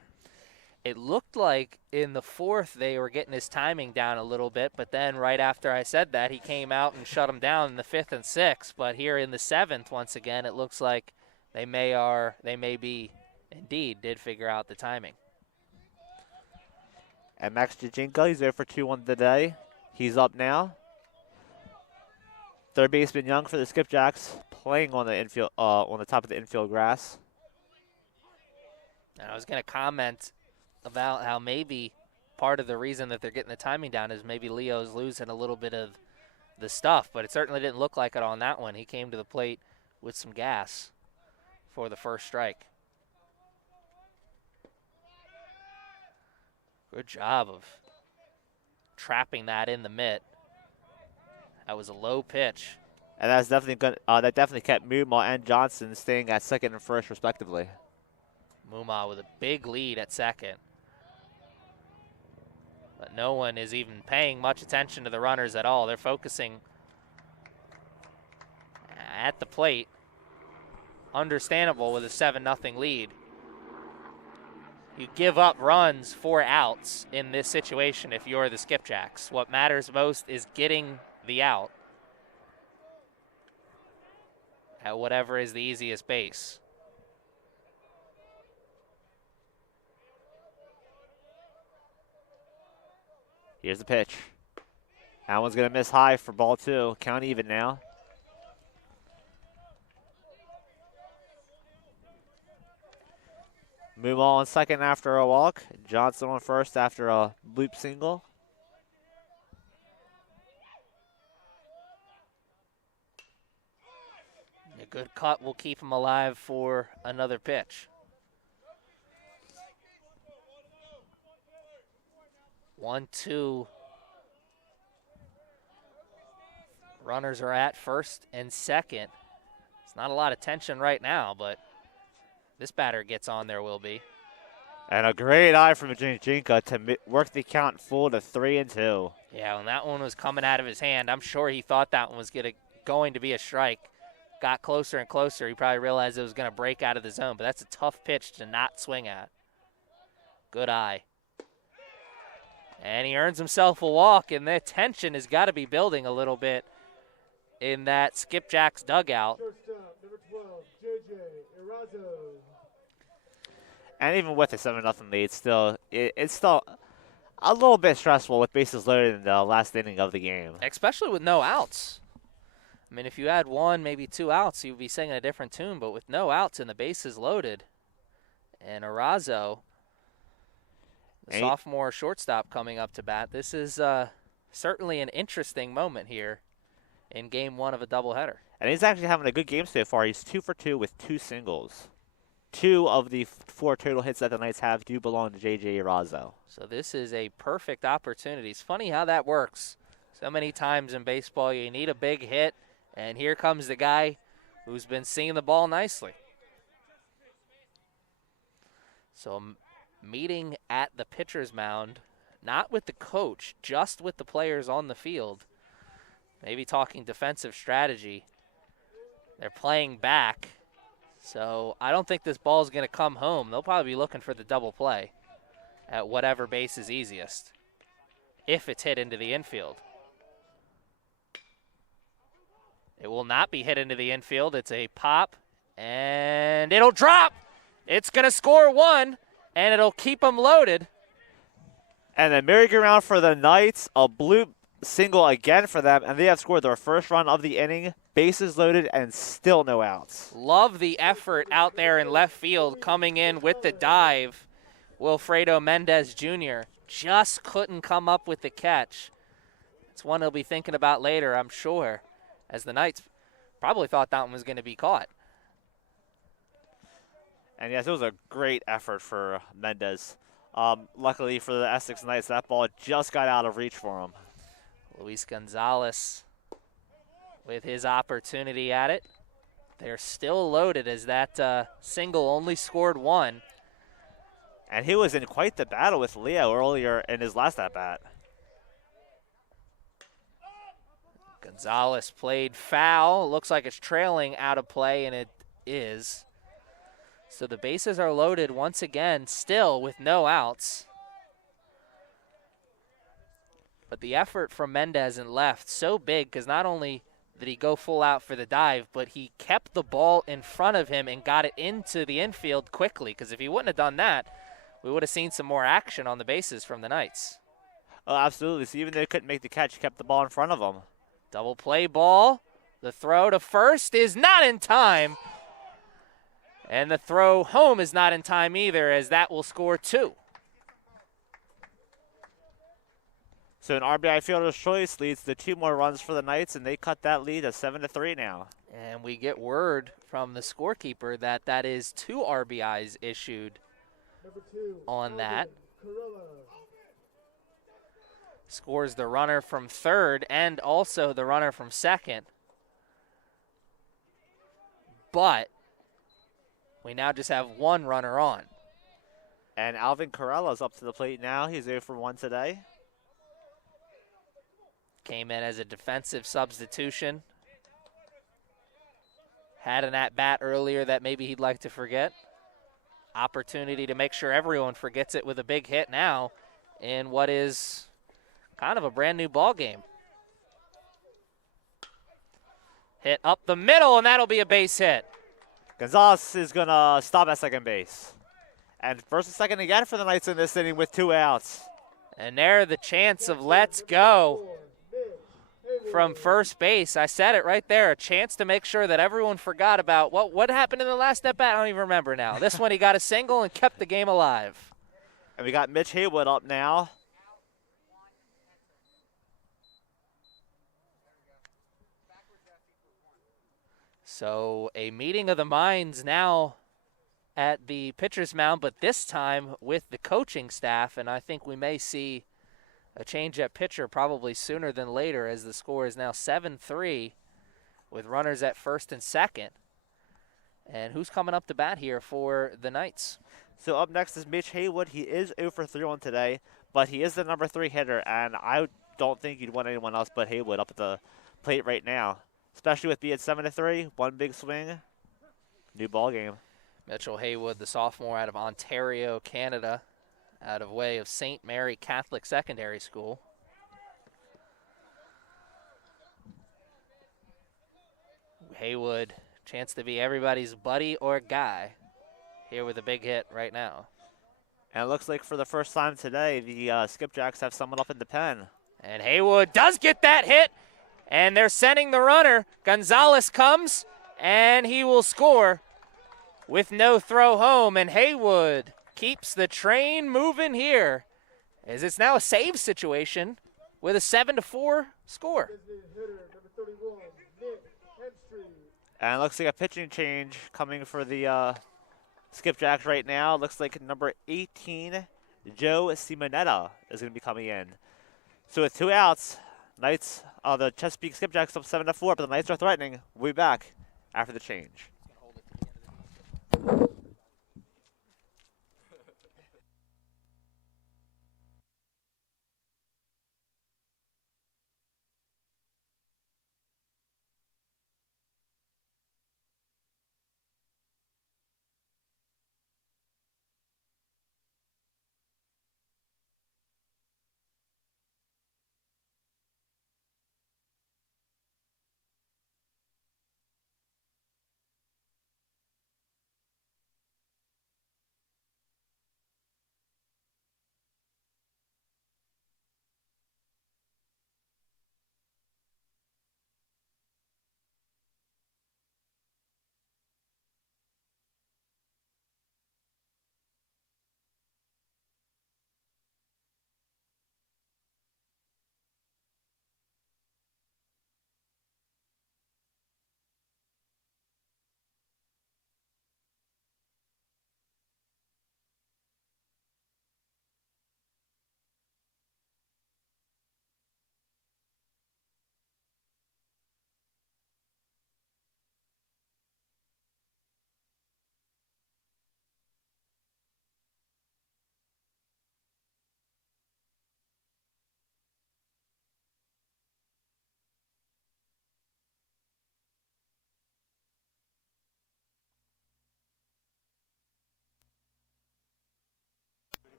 It looked like in the 4th they were getting his timing down a little bit, but then right after I said that, he came out and shut him down in the 5th and 6th. But here in the 7th, once again, it looks like they may be, indeed, did figure out the timing. And Max Jajinko, he's there for 2-1 today. He's up now. Third baseman Young for the Skipjacks, playing on the infield, on the top of the infield grass. And I was going to comment about how maybe part of the reason that they're getting the timing down is maybe Leo's losing a little bit of the stuff, but it certainly didn't look like it on that one. He came to the plate with some gas for the first strike. Good job of trapping that in the mitt. That was a low pitch. And that's definitely good. That definitely kept Moomaw and Johnson staying at second and first, respectively. Moomaw with a big lead at second. But no one is even paying much attention to the runners at all. They're focusing at the plate. Understandable with a 7-0 lead. You give up runs for outs in this situation if you're the Skipjacks. What matters most is getting the out at whatever is the easiest base. Here's the pitch. That one's going to miss high for ball 2. Count even now. Move on second after a walk. Johnson on first after a loop single. A good cut will keep him alive for another pitch. 1-2. Runners are at first and second. It's not a lot of tension right now, but this batter gets on there, will be. And a great eye from Jinka to work the count full to 3-2. Yeah, when that one was coming out of his hand, I'm sure he thought that one was going to going to be a strike. Got closer and closer. He probably realized it was going to break out of the zone, but that's a tough pitch to not swing at. Good eye. And he earns himself a walk, and the tension has got to be building a little bit in that Skipjack's dugout. Shortstop, number 12, JJ Erazo. And even with a 7-0 lead, it's still a little bit stressful with bases loaded in the last inning of the game. Especially with no outs. I mean, if you had 1, maybe 2 outs, you'd be singing a different tune. But with no outs and the bases loaded, and Erazo, the sophomore shortstop, coming up to bat, this is certainly an interesting moment here in Game 1 of a doubleheader. And he's actually having a good game so far. He's 2 for 2 with 2 singles. 2 of the 4 total hits that the Knights have do belong to J.J. Erazo. So this is a perfect opportunity. It's funny how that works. So many times in baseball you need a big hit, and here comes the guy who's been seeing the ball nicely. So meeting at the pitcher's mound, not with the coach, just with the players on the field. Maybe talking defensive strategy. They're playing back. So I don't think this ball is going to come home. They'll probably be looking for the double play at whatever base is easiest, if it's hit into the infield. It will not be hit into the infield. It's a pop, and it'll drop. It's going to score 1, and it'll keep them loaded. And a merry-go-round for the Knights, a blue single again for them, and they have scored their first run of the inning. Bases loaded and still no outs. Love the effort out there in left field, coming in with the dive. Wilfredo Mendez Jr. just couldn't come up with the catch. It's one he'll be thinking about later, I'm sure, as the Knights probably thought that one was going to be caught. And yes, it was a great effort for Mendez. Luckily for the Essex Knights, that ball just got out of reach for him. Louise Gonzalez with his opportunity at it. They're still loaded as that single only scored 1. And he was in quite the battle with Leo earlier in his last at-bat. Gonzalez played foul. Looks like it's trailing out of play, and it is. So the bases are loaded once again, still with no outs. But the effort from Mendez in left, so big, because not only did he go full out for the dive, but he kept the ball in front of him and got it into the infield quickly, because if he wouldn't have done that, we would have seen some more action on the bases from the Knights. Oh, absolutely. So even though he couldn't make the catch, he kept the ball in front of him. Double play ball. The throw to first is not in time. And the throw home is not in time either, as that will score 2. So an RBI fielder's choice leads to 2 more runs for the Knights, and they cut that lead to 7-3 now. And we get word from the scorekeeper that that is 2 RBIs issued on that. Scores the runner from third and also the runner from second. But we now just have 1 runner on. And Alvin Carella's up to the plate now. He's 0 for 1 today. Came in as a defensive substitution. Had an at-bat earlier that maybe he'd like to forget. Opportunity to make sure everyone forgets it with a big hit now in what is kind of a brand new ball game. Hit up the middle, and that'll be a base hit. Gonzalez is going to stop at second base. And first and second again for the Knights in this inning with 2 outs. And there the chance of let's go from first base. I said it right there, a chance to make sure that everyone forgot about what happened in the last at-bat. I don't even remember now. This one he got a single and kept the game alive. And we got Mitch Haywood up now. So a meeting of the minds now at the pitcher's mound, but this time with the coaching staff, and I think we may see a change at pitcher probably sooner than later, as the score is now 7-3 with runners at first and second. And who's coming up to bat here for the Knights? So up next is Mitch Haywood. He is 0 for 3 on today, but he is the number 3 hitter, and I don't think you'd want anyone else but Haywood up at the plate right now. especially with being 7-3. One big swing, new ball game. Mitchell Haywood, the sophomore out of Ontario, Canada, out of way of St. Mary Catholic Secondary School. Haywood, chance to be everybody's buddy or guy here with a big hit right now. And it looks like for the first time today, the Skipjacks have someone up in the pen. And Haywood does get that hit, and they're sending the runner. Gonzalez comes, and he will score with no throw home. And Haywood keeps the train moving here, as it's now a save situation with a 7-4 score. Designated hitter, number 31, Nick Hemstreet. And it looks like a pitching change coming for the Skipjacks right now. Looks like number 18, Joe Simonetta, is going to be coming in. So with 2 outs, Knights, the Chesapeake Skipjacks up 7-4, but the Knights are threatening. We'll be back after the change.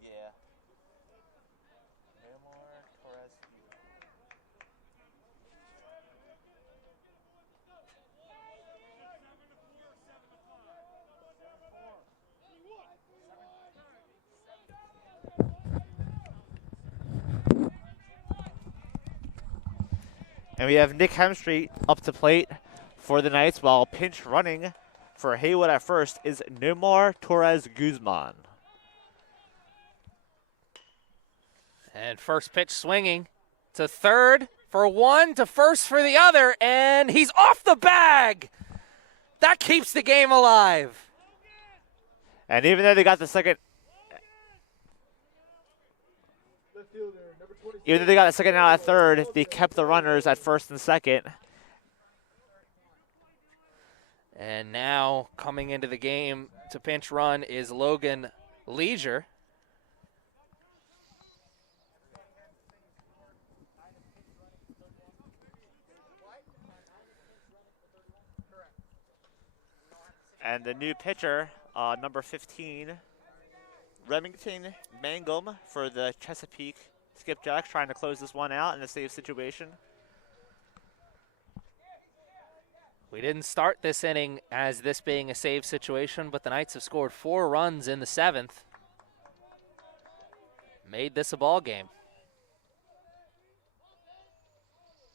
Yeah. And we have Nick Hemstreet up to plate for the Knights, while pinch running for Haywood at first is Neymar Torres Guzman. And first pitch swinging to third for one, to first for the other, and he's off the bag. That keeps the game alive. And even though they got the second, Left fielder, number 26. even though they got a second out at third, they kept the runners at first and second. And now coming into the game to pinch run is Logan Leisure. And the new pitcher, number 15, Remington Mangum for the Chesapeake Skipjacks, trying to close this one out in a save situation. We didn't start this inning as this being a save situation, but the Knights have scored 4 runs in the 7th. Made this a ball game.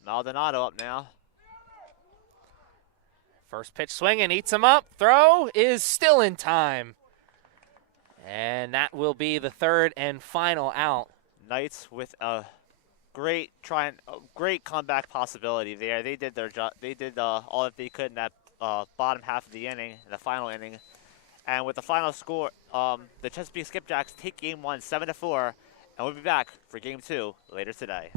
Maldonado up now. First pitch swinging, eats him up. Throw is still in time. And that will be the third and final out. Knights with a great comeback possibility there. They did their job. They did all that they could in that bottom half of the inning, in the final inning. And with the final score, the Chesapeake Skipjacks take game 1 7-4, and we'll be back for game 2 later today.